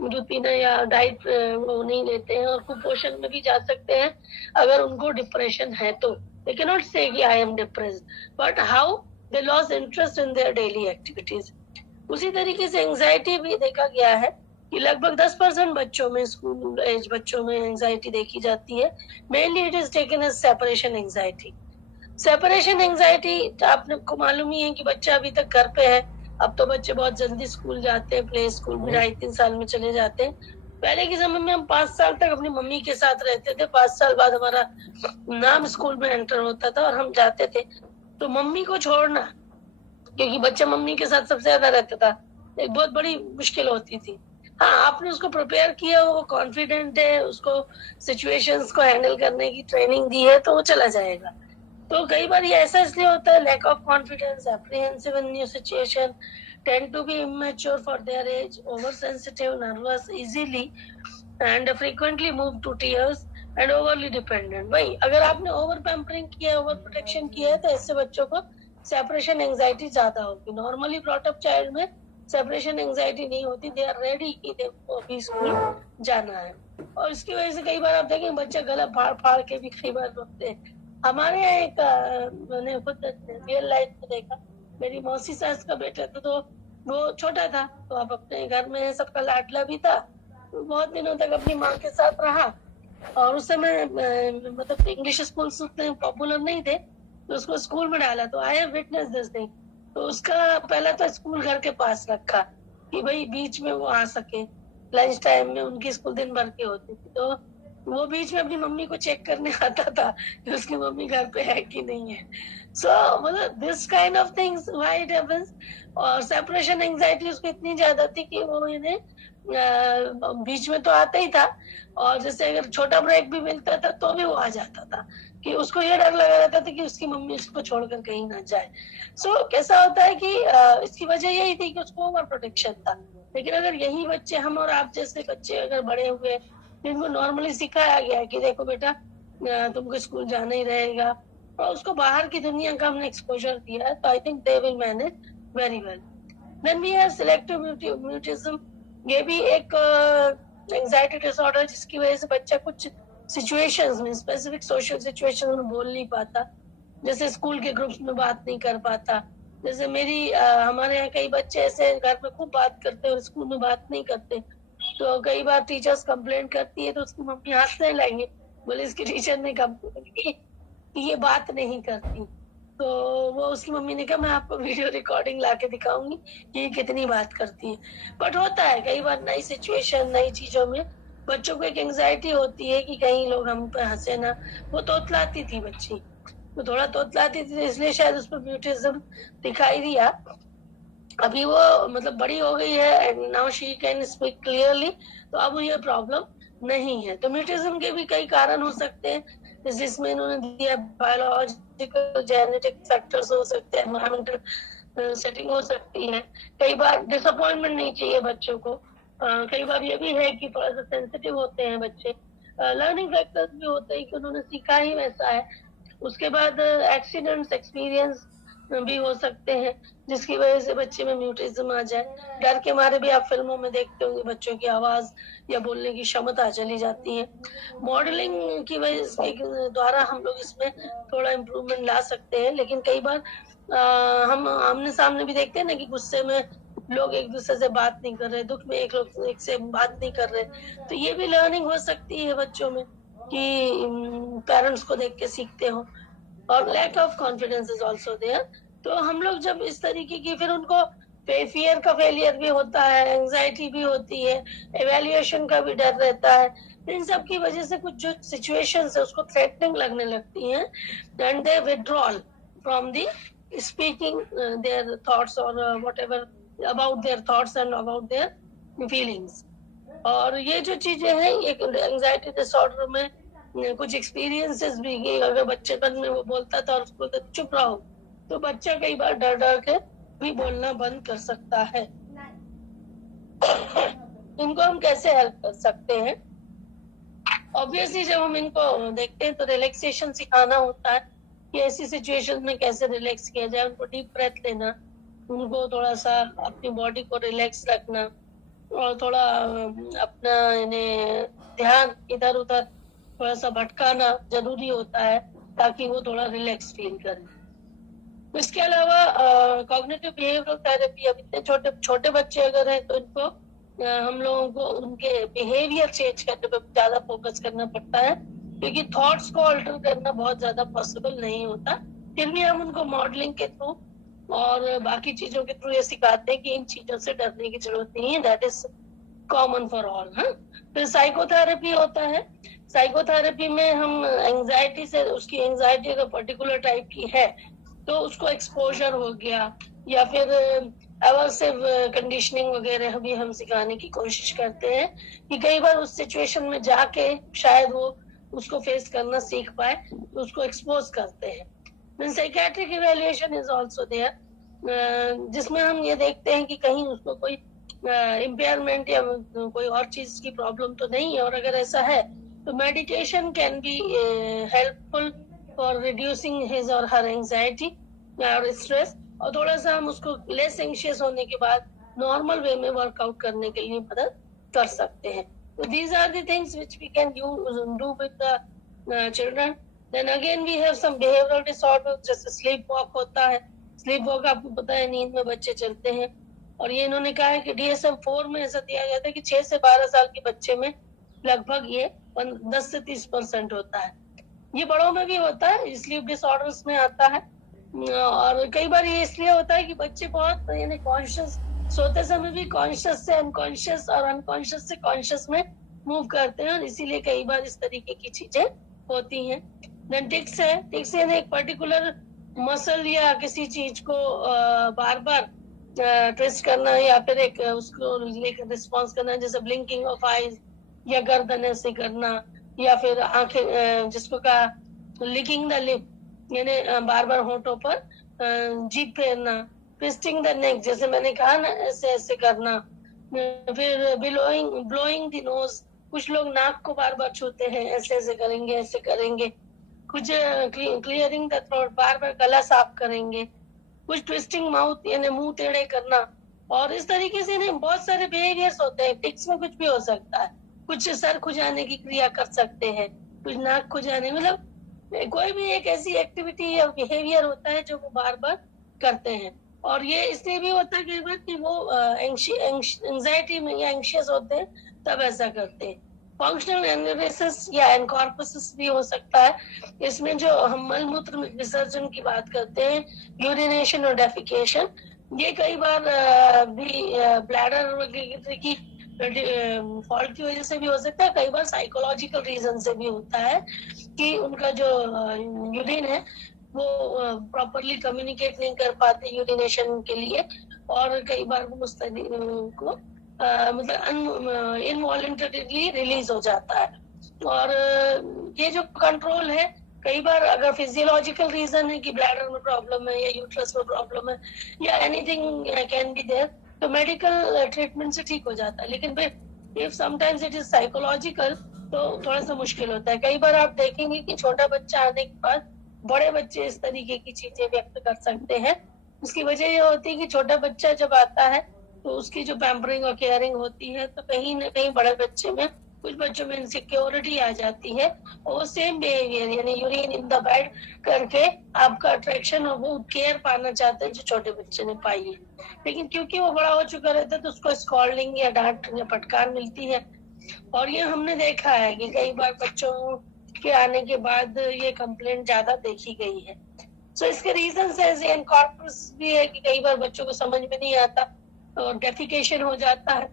दूध पीना या डाइट वो नहीं लेते हैं, और कुपोषण में भी जा सकते हैं अगर उनको डिप्रेशन है तो। दे कैन नॉट से कि I am depressed, but how they loss interest in their daily activities. उसी तरीके से एंजाइटी भी देखा गया है कि लगभग 10% बच्चों में, स्कूल एज बच्चों में एंजाइटी देखी जाती है। Mainly it is taken as separation anxiety. Separation anxiety आपको मालूम ही है कि बच्चा अभी तक घर पे है। अब तो बच्चे बहुत जल्दी स्कूल जाते हैं, प्ले स्कूल में 2.5-3 साल में चले जाते हैं। पहले के समय में हम 5 साल तक अपनी मम्मी के साथ रहते थे, 5 साल बाद हमारा नाम स्कूल में एंटर होता था और हम जाते थे। तो मम्मी को छोड़ना, क्योंकि बच्चा मम्मी के साथ सबसे ज्यादा रहता था, एक बहुत बड़ी मुश्किल होती थी। हाँ, आपने उसको प्रिपेयर किया, वो कॉन्फिडेंट है, उसको सिचुएशंस को हैंडल करने की ट्रेनिंग दी है, तो वो चला जाएगा। तो कई बार ये ऐसा इसलिए होता है, lack of confidence, apprehensive in new situation, tend to be immature for their age, over sensitive, nervous easily and frequently move to tears and overly dependent. भाई अगर आपने ओवर पैम्परिंग किया है, ओवर प्रोटेक्शन किया है, तो ऐसे बच्चों को सेपरेशन एंजाइटी ज्यादा होगी। नॉर्मली ब्रॉट अप चाइल्ड में सेपरेशन एंजाइटी नहीं होती, दे आर रेडी कि देखो अभी स्कूल जाना है। और इसकी वजह से कई बार आप देखें बच्चा गला फाड़ फाड़ के भी कई बार रोते हैं। हमारे यहाँ एक मैंने खुद रियल लाइफ में देखा, मेरी मौसी सास का बेटा था, तो वो छोटा था, तो अब अपने घर में सबका लाडला भी था, तो बहुत दिनों तक अपनी माँ के साथ रहा। और उस समय मतलब इंग्लिश स्कूल उतने पॉपुलर नहीं थे, तो उसको स्कूल में डाला। तो I have witness this thing. तो उसका पहला तो स्कूल घर के पास रखा कि भाई बीच में वो आ सके, लंच टाइम में उनकी स्कूल दिन भर की होती थी, तो वो बीच में अपनी मम्मी को चेक करने आता था कि उसकी मम्मी घर पे है कि नहीं है। सो मतलब this kind of things why it happens. और सेपरेशन एंजाइटी उसको इतनी ज्यादा थी कि वो इन्हें बीच में तो आता ही था, और जैसे अगर छोटा ब्रेक भी मिलता था तो भी वो आ जाता था, कि उसको ये डर लगा रहता था कि उसकी मम्मी उसको छोड़कर कहीं ना जाए। सो कैसा होता है कि इसकी वजह यही थी कि उसको ओवर प्रोटेक्शन था। लेकिन अगर यही बच्चे, हम और आप जैसे बच्चे अगर बड़े हुए, जिनको नॉर्मली सिखाया गया कि देखो बेटा तुमको स्कूल जाना ही रहेगा, और उसको बाहर की दुनिया का हमने एक्सपोजर दिया है, तो I think they will manage very well. Then we have selective mutism. ये भी एक एंजाइटी डिसऑर्डर, जिसकी वजह से बच्चा कुछ सिचुएशंस में, स्पेसिफिक सोशल सिचुएशन में बोल नहीं पाता, जैसे स्कूल के ग्रुप्स में बात नहीं कर पाता। जैसे हमारे यहाँ कई बच्चे ऐसे घर में खूब बात करते हैं और स्कूल में बात नहीं करते। तो कई बार टीचर्स कंप्लेन करती है तो उसकी मम्मी हंसने लगी, बोले इसकी टीचर ने कंप्लेन की कि ये बात नहीं करती। तो वो उसकी मम्मी ने कहा मैं आपको वीडियो रिकॉर्डिंग लाके दिखाऊंगी कि ये कितनी बात करती है। बट होता है कई बार नई सिचुएशन, नई चीजों में बच्चों को एक एंजाइटी होती है कि कहीं लोग हम पे हंसे ना। वो तोतलाती थी बच्ची, वो थोड़ा तोतलाती थी इसलिए शायद उस पर म्यूटिज्म दिखाई दिया। अभी वो मतलब बड़ी हो गई है and now she can speak clearly, तो अब ये प्रॉब्लम नहीं है। तो म्यूटिज्म के भी कई कारण हो सकते हैं, जिसमें इन्होंने दिया बायोलॉजिकल जेनेटिक फैक्टर्स हो सकते हैं, एनवायरमेंटल सेटिंग हो सकती है। कई बार डिसअपॉइंटमेंट नहीं चाहिए बच्चों को। कई बार ये भी है कि थोड़ा सा सेंसिटिव होते हैं बच्चे। लर्निंग फैक्टर्स भी होते हैं कि उन्होंने सीखा ही वैसा है। उसके बाद एक्सीडेंट्स एक्सपीरियंस भी हो सकते हैं, जिसकी वजह से बच्चे में म्यूटिज्म आ जाए। डर के मारे भी आप फिल्मों में देखते होंगे बच्चों की आवाज या बोलने की क्षमता चली जाती है। मॉडलिंग की वजह के द्वारा हम लोग इसमें थोड़ा इम्प्रूवमेंट ला सकते हैं, लेकिन कई बार हम आमने सामने भी देखते हैं ना कि गुस्से में लोग एक दूसरे से बात नहीं कर रहे, दुख में एक लोग एक से बात नहीं कर रहे। तो ये भी लर्निंग हो सकती है बच्चों में कि पेरेंट्स को देख के सीखते हो। और lack of confidence is also there. तो हम लोग जब इस तरीके की, फिर उनको फियर का फेलियर भी होता है, एंजाइटी भी होती है, एवेल्युएशन का भी डर रहता है। इन सब की वजह से कुछ जो सिचुएशंस है उसको थ्रेटनिंग लगने लगती हैं and they withdrawal from the speaking their thoughts और whatever about their thoughts and about their feelings. और ये जो चीजें हैं, ये एंजाइटी डिसऑर्डर में कुछ एक्सपीरियंसेस भी, अगर बच्चेपन में वो बोलता था और उसको तो चुप रहो, तो बच्चा कई बार डर डर के भी बोलना बंद कर सकता है। इनको हम कैसे हेल्प कर सकते हैं? ऑब्वियसली जब हम इनको देखते हैं तो रिलैक्सेशन सिखाना होता है कि ऐसी सिचुएशन में कैसे रिलैक्स किया जाए। उनको डीप ब्रेथ लेना, उनको थोड़ा सा अपनी बॉडी को रिलैक्स रखना और थोड़ा अपना इन्हें ध्यान इधर उधर थोड़ा सा भटकाना जरूरी होता है ताकि वो थोड़ा रिलैक्स फील करें। इसके अलावा कॉग्निटिव बिहेवियरल थेरेपी, अब इतने छोटे छोटे बच्चे अगर हैं तो इनको हम लोगों को उनके बिहेवियर चेंज करने पर ज्यादा फोकस करना पड़ता है, क्योंकि थॉट्स को अल्टर करना बहुत ज्यादा पॉसिबल नहीं होता। फिर भी हम उनको मॉडलिंग के थ्रू और बाकी चीजों के थ्रू ये सिखाते हैं कि इन चीजों से डरने की जरूरत नहीं है, that is common for all. फिर साइकोथेरेपी होता है। साइकोथेरेपी में हम एंजाइटी से, उसकी एंजाइटी अगर पर्टिकुलर टाइप की है तो उसको एक्सपोजर हो गया या फिर एवर्सिव कंडीशनिंग वगैरह भी हम सिखाने की कोशिश करते हैं कि कई बार उस सिचुएशन में जाके शायद वो उसको फेस करना सीख पाए, तो उसको एक्सपोज करते हैं। then psychiatric evaluation is also there, जिसमें हम ये देखते हैं कि कहीं उसको कोई इम्पेयरमेंट या कोई और चीज की प्रॉब्लम तो नहीं है, और अगर ऐसा है तो meditation can be helpful for reducing his और हर एंजाइटी और स्ट्रेस, और थोड़ा सा हम उसको लेस एंशियस होने के बाद नॉर्मल वे में वर्कआउट करने के लिए मदद कर सकते हैं। तो these are the things which we can do with the children. Then again we have some behavioral disorders, जैसे sleep walk होता है। sleep walk आपको पता है, नींद में बच्चे चलते हैं, और ये इन्होंने कहा है कि DSM-4 में ऐसा दिया गया था कि 6 से 12 साल के बच्चे में लगभग ये 10 से 30% होता है। ये बड़ों में भी होता है, स्लीप डिसऑर्डर्स में आता है। और कई बार ये इसलिए होता है कि बच्चे बहुत यानी कॉन्शियस, सोते समय भी कॉन्शियस से अनकॉन्शियस और अनकॉन्शियस से कॉन्शियस में मूव करते हैं, और इसीलिए कई बार इस तरीके की चीजें होती हैं। देन टिक्स है। टिक्स यानी एक पर्टिकुलर मसल या किसी चीज को बार बार ट्विस्ट करना या फिर एक उसको लेकर रिस्पॉन्स करना, जैसे ब्लिंकिंग ऑफ आईज या गर्दन ऐसे करना, या फिर आंखें, जिसको कहा लिकिंग द लिप यानी बार बार होठों पर जीभ फेरना, ट्विस्टिंग द नेक जैसे मैंने कहा ना ऐसे ऐसे करना, फिर ब्लोइंग द नोज, कुछ लोग नाक को बार बार छूते हैं, ऐसे ऐसे करेंगे ऐसे करेंगे, कुछ क्लियरिंग द थ्रोट, बार बार गला साफ करेंगे, कुछ ट्विस्टिंग माउथ यानी मुंह टेढ़े करना, और इस तरीके से नहीं बहुत सारे बिहेवियर्स होते हैं। टिक्स में कुछ भी हो सकता है, कुछ सर खुजाने की क्रिया कर सकते हैं, कुछ नाक खुजाने, मतलब कोई भी एक ऐसी एक्टिविटी या बिहेवियर होता है जो वो बार बार करते हैं। और ये इसलिए भी होता है कई बार कि वो एंजाइटी में या एंशियस होते हैं तब ऐसा करते हैं। फंक्शनल एनालिसिस या एनकॉर्पसिस भी हो सकता है। इसमें जो हम मल मूत्र विसर्जन की बात करते हैं, यूरिनेशन और डेफिकेशन, ये कई बार भी ब्लैडर की फॉल्ट की वजह से भी हो सकता है, कई बार साइकोलॉजिकल रीजन से भी होता है कि उनका जो यूरिन है वो प्रॉपरली कम्युनिकेट नहीं कर पाते यूरिनेशन के लिए, और कई बार वो उस को मतलब इनवॉलंटरीली रिलीज हो जाता है। और ये जो कंट्रोल है, कई बार अगर फिजियोलॉजिकल रीजन है कि ब्लैडर में प्रॉब्लम है या यूट्रस में प्रॉब्लम है या एनीथिंग कैन बी देयर, तो मेडिकल ट्रीटमेंट से ठीक हो जाता है। लेकिन फिर if sometimes it is psychological, तो थोड़ा सा मुश्किल होता है। कई बार आप देखेंगे कि छोटा बच्चा आने के बाद बड़े बच्चे इस तरीके की चीजें व्यक्त कर सकते हैं। उसकी वजह ये होती है कि छोटा बच्चा जब आता है तो उसकी जो पैम्परिंग और केयरिंग होती है, तो कहीं ना कहीं बड़े बच्चे में, कुछ बच्चों में इनसिक्योरिटी आ जाती है, और वो सेम बिहेवियर यानी यूरिन इन द बेड करके आपका अट्रैक्शन और वो केयर पाना चाहते हैं जो छोटे बच्चे ने पाई है। लेकिन क्योंकि वो बड़ा हो चुका रहता है तो उसको स्कॉल्डिंग या डांट या फटकार मिलती है। और ये हमने देखा है कि कई बार बच्चों के आने के बाद ये कंप्लेंट ज्यादा देखी गई है। सो इसके रीजन है कॉर्पस भी है कि कई बार बच्चों को समझ में नहीं आता और डेफिकेशन हो जाता है।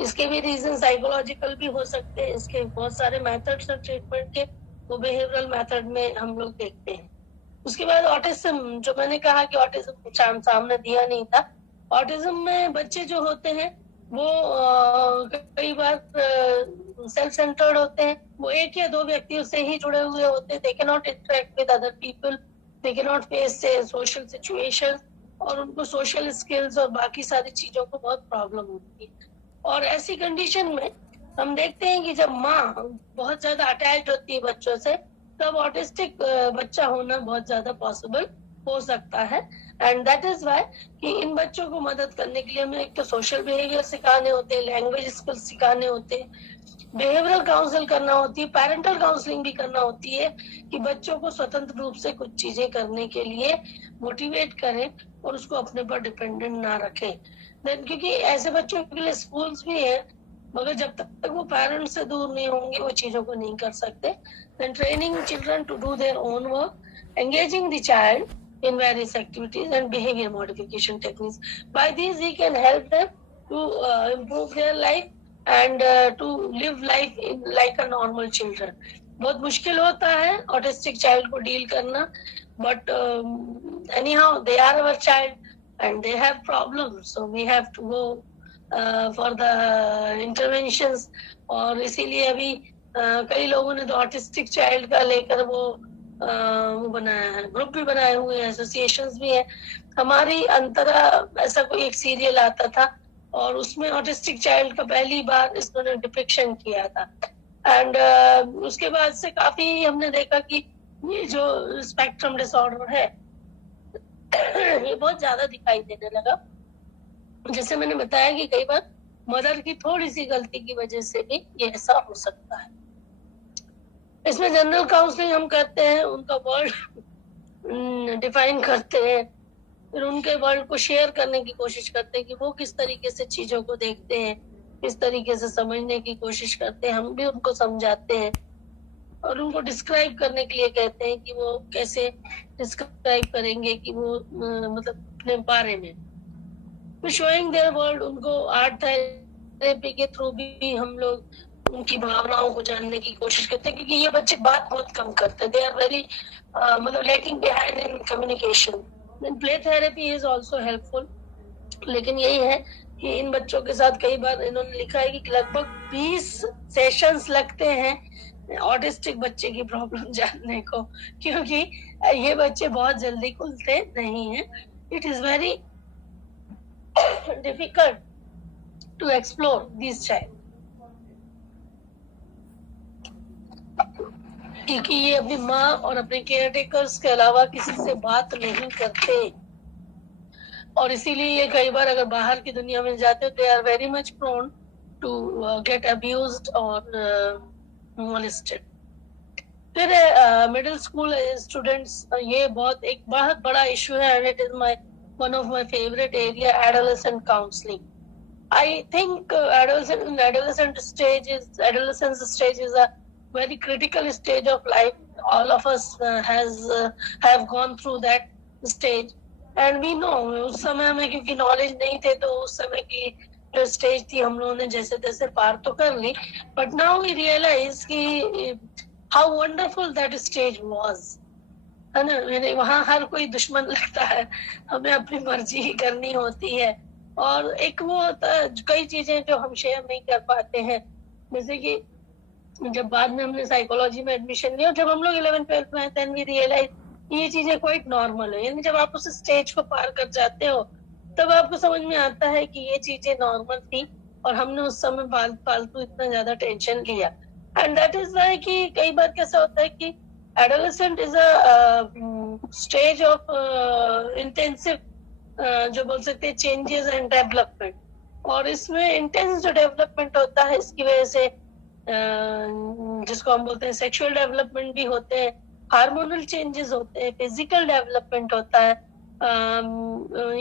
इसके भी रीजन साइकोलॉजिकल भी हो सकते हैं। इसके बहुत सारे मेथड्स हैं ट्रीटमेंट के, वो बिहेवियरल मेथड में हम लोग देखते हैं। उसके बाद ऑटिज्म, जो मैंने कहा कि ऑटिज्म सामने दिया नहीं था। ऑटिज्म में बच्चे जो होते हैं वो कई बार सेल्फ सेंटर्ड होते हैं। वो एक या दो व्यक्तियों से ही जुड़े हुए होते हैं। दे can not interact with other people, they can not face social situation, और उनको सोशल स्किल्स और बाकी सारी चीजों को बहुत प्रॉब्लम होती है। और ऐसी कंडीशन में हम देखते हैं कि जब माँ बहुत ज्यादा अटैच्ड होती है बच्चों से, तब ऑटिस्टिक बच्चा होना बहुत ज्यादा पॉसिबल हो सकता है। एंड दैट इज वाई कि इन बच्चों को मदद करने के लिए हमें एक तो सोशल बिहेवियर सिखाने होते हैं, लैंग्वेज स्किल्स सिखाने होते हैं, बिहेवियरल काउंसिल करना होती है, पेरेंटल काउंसलिंग भी करना होती है कि बच्चों को स्वतंत्र रूप से कुछ चीजें करने के लिए मोटिवेट करें और उसको अपने पर डिपेंडेंट ना रखें। क्योंकि ऐसे बच्चों के लिए स्कूल्स भी है, मगर जब तक वो पेरेंट्स से दूर नहीं होंगे वो चीजों को नहीं कर सकते। Then training children to do their own work, engaging the child in various activities and behavior modification techniques. By these, he can help them to improve their life and to live life in like a normal children. बहुत मुश्किल होता है ऑटिस्टिक चाइल्ड को डील करना, but anyhow they are our child and they have problems, so we have to go for the interventions. और इसीलिए अभी कई लोगों ने तो ऑटिस्टिक चाइल्ड का लेकर वो बनाया है, ग्रुप भी बनाए हुए हैं, एसोसिएशंस भी हैं। हमारी अंतरा ऐसा कोई एक सीरियल आता था और उसमें ऑटिस्टिक चाइल्ड का पहली बार इसने डिपिक्शन किया था। एंड उसके बाद से काफी हमने देखा कि ये जो स्पेक्ट्रम डिसऑर्डर है ये बहुत ज्यादा दिखाई देने लगा। जैसे मैंने बताया कि कई बार मदर की थोड़ी सी गलती की वजह से भी ये ऐसा हो सकता है। इसमें जनरल काउंसलिंग हम करते हैं, उनका वर्ल्ड डिफाइन करते हैं, फिर उनके वर्ल्ड को शेयर करने की कोशिश करते हैं कि वो किस तरीके से चीजों को देखते हैं, किस तरीके से समझने की कोशिश करते हैं। हम भी उनको समझाते हैं और उनको डिस्क्राइब करने के लिए कहते हैं कि वो कैसे डिस्क्राइब करेंगे कि वो मतलब अपने बारे में शोइंग देयर वर्ल्ड। उनको आर्ट थेरेपी के थ्रू भी हम लोग उनकी भावनाओं को जानने की कोशिश करते हैं, क्योंकि ये बच्चे बात बहुत कम करते हैं। दे आर वेरी मतलब lacking behind in communication. Then play therapy is also helpful. लेकिन यही है कि इन बच्चों के साथ कई बार इन्होंने लिखा है कि लगभग 20 सेशंस लगते हैं ऑटिस्टिक बच्चे की प्रॉब्लम जानने को, क्योंकि ये बच्चे बहुत जल्दी खुलते नहीं हैं। It is very difficult to explore these child, क्योंकि ये अपनी माँ और अपने केयर टेकर्स के अलावा किसी से बात नहीं करते, और इसीलिए ये कई बार अगर बाहर की दुनिया में जाते हैं they are very much prone to get abused और मोलेस्टेड। फिर मिडिल स्कूल स्टूडेंट्स, ये एक बहुत बड़ा इशू है and it is one of my favorite area, adolescent counseling. I think adolescence stage is a very critical stage of life. All of us have gone through that stage, and we know उस समय में क्योंकि knowledge नहीं थे तो उस समय की जो स्टेज थी हम लोगों ने जैसे तैसे पार तो कर ली, but now we realize कि how wonderful that stage was. है ना, मेरे वहाँ हर कोई दुश्मन लगता है, हमें अपनी मर्जी ही करनी होती है। और एक वो होता है कई चीजें जो हम शेयर नहीं कर पाते हैं, जैसे कि जब बाद में हमने साइकोलॉजी में एडमिशन लिया, जब हम लोग 11th-12th में, देन वी रियलाइज ये चीजें क्वाइट नॉर्मल है। यानी जब आप उस स्टेज को पार कर जाते हो तब आपको समझ में आता है कि ये चीजें नॉर्मल थी और हमने उस समय फालतू इतना ज्यादा टेंशन लिया। एंड दैट इज वाई कि कई बार कैसा होता है कि adolescent is a stage of intensive, जो बोल सकते हैं चेंजेस एंड डेवलपमेंट। और इसमें इंटेंस जो डेवलपमेंट होता है इसकी वजह से जिसको हम बोलते हैं सेक्सुअल डेवलपमेंट भी होते हैं, हार्मोनल चेंजेस होते हैं, फिजिकल डेवलपमेंट होता है,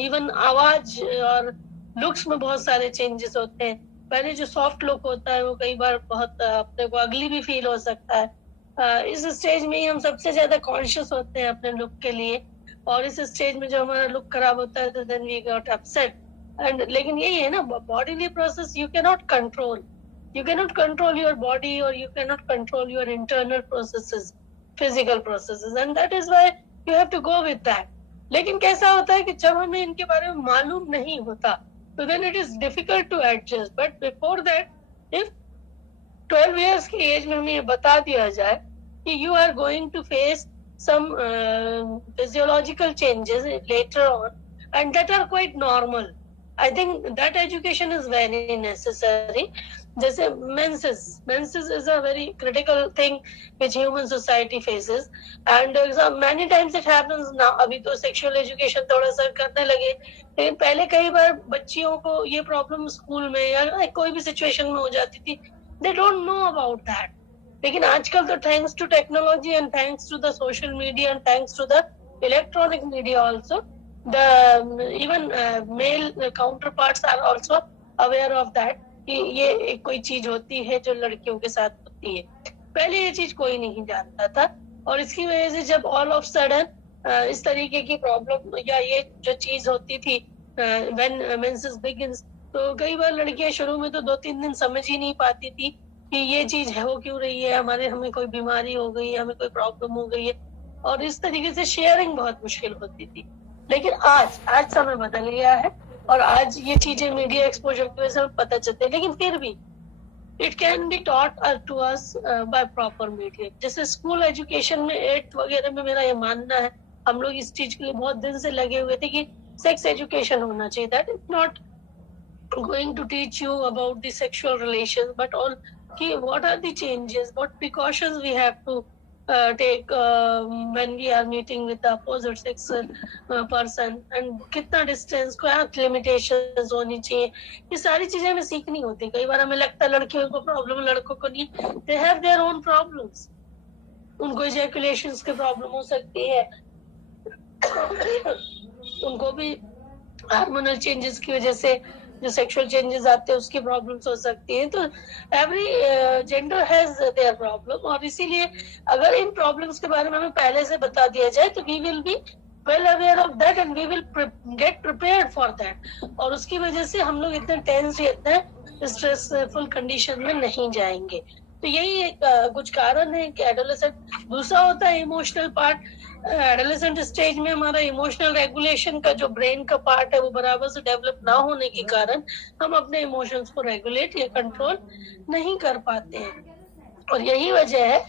इवन आवाज और लुक्स में बहुत सारे चेंजेस होते हैं। पहले जो सॉफ्ट लुक होता है वो कई बार बहुत अपने को अगली भी फील हो सकता है। इस स्टेज में ही हम सबसे ज्यादा कॉन्शियस होते हैं अपने लुक के लिए, और इस स्टेज में जो हमारा लुक खराब होता है तो then we got upset. And लेकिन यही है ना, bodily process you can not control, you cannot control your body or you cannot control your internal processes, physical processes, and that is why you have to go with that. लेकिन कैसा होता है कि जब हमें इनके बारे में मालूम नहीं होता तो then it is difficult to adjust, but before that if 12 years की एज में हमें ये बता दिया जाए कि you are going to face some physiological changes later on and that are quite normal, I think that education is very necessary. जैसे menses is a very critical thing which human society faces and many times it happens now. अभी तो sexual education थोड़ा सा करने लगे, लेकिन पहले कई बार बच्चियों को ये प्रॉब्लम स्कूल में या कोई भी सिचुएशन में हो जाती थी, they don't know about that. लेकिन आजकल तो thanks to technology and thanks to the social media and thanks to the electronic media also, the even male counterparts are also aware of that कि ये एक कोई चीज होती है जो लड़कियों के साथ होती है। पहले ये चीज कोई नहीं जानता था और इसकी वजह से जब ऑल ऑफ सडन इस तरीके की प्रॉब्लम या ये जो चीज होती थी व्हेन मेंसेस बिगिंस, तो कई बार लड़कियां शुरू में तो 2-3 दिन समझ ही नहीं पाती थी कि ये चीज हो क्यों रही है, हमें कोई बीमारी हो गई है, हमें कोई प्रॉब्लम हो गई है, और इस तरीके से शेयरिंग बहुत मुश्किल होती थी। लेकिन आज समय बदल गया है और आज ये चीजें मीडिया एक्सपोजर की वजह से पता चलते हैं, लेकिन फिर भी it can be taught to us by proper media. जैसे स्कूल एजुकेशन में 8th वगैरह में मेरा ये मानना है, हम लोग इस चीज के लिए बहुत दिन से लगे हुए थे कि सेक्स एजुकेशन होना चाहिए। That is not going to teach you about the sexual relations but all ki what are the changes, what precautions we have to take when we are meeting with the opposite sex person and कितना distance, क्या limitations होनी चाहिए, ये सारी चीजें हमें सीखनी होती। कई बार हमें लगता है लड़कियों को प्रॉब्लम, लड़कों को नहीं, they have their own problems, उनको ejaculations की प्रॉब्लम हो सकती है, उनको भी हार्मोनल चेंजेस की वजह से जो सेक्सुअल चेंजेस आते हैं उसकी प्रॉब्लम्स हो सकती हैं। तो every gender has their problem और इसीलिए अगर इन प्रॉब्लम्स के बारे में हमें पहले से बता दिया जाए तो we will be well aware of that and we will get prepared for that, और उसकी वजह से हम लोग इतने टेंस या इतने स्ट्रेसफुल कंडीशन में नहीं जाएंगे। तो यही एक कुछ कारण है कि एडोलेसेंट। दूसरा होता है इमोशनल पार्ट। एडोलेसेंट स्टेज में हमारा इमोशनल रेगुलेशन का जो ब्रेन का पार्ट है वो बराबर से डेवलप ना होने के कारण हम अपने इमोशंस को रेगुलेट या कंट्रोल नहीं कर पाते हैं। और यही वजह है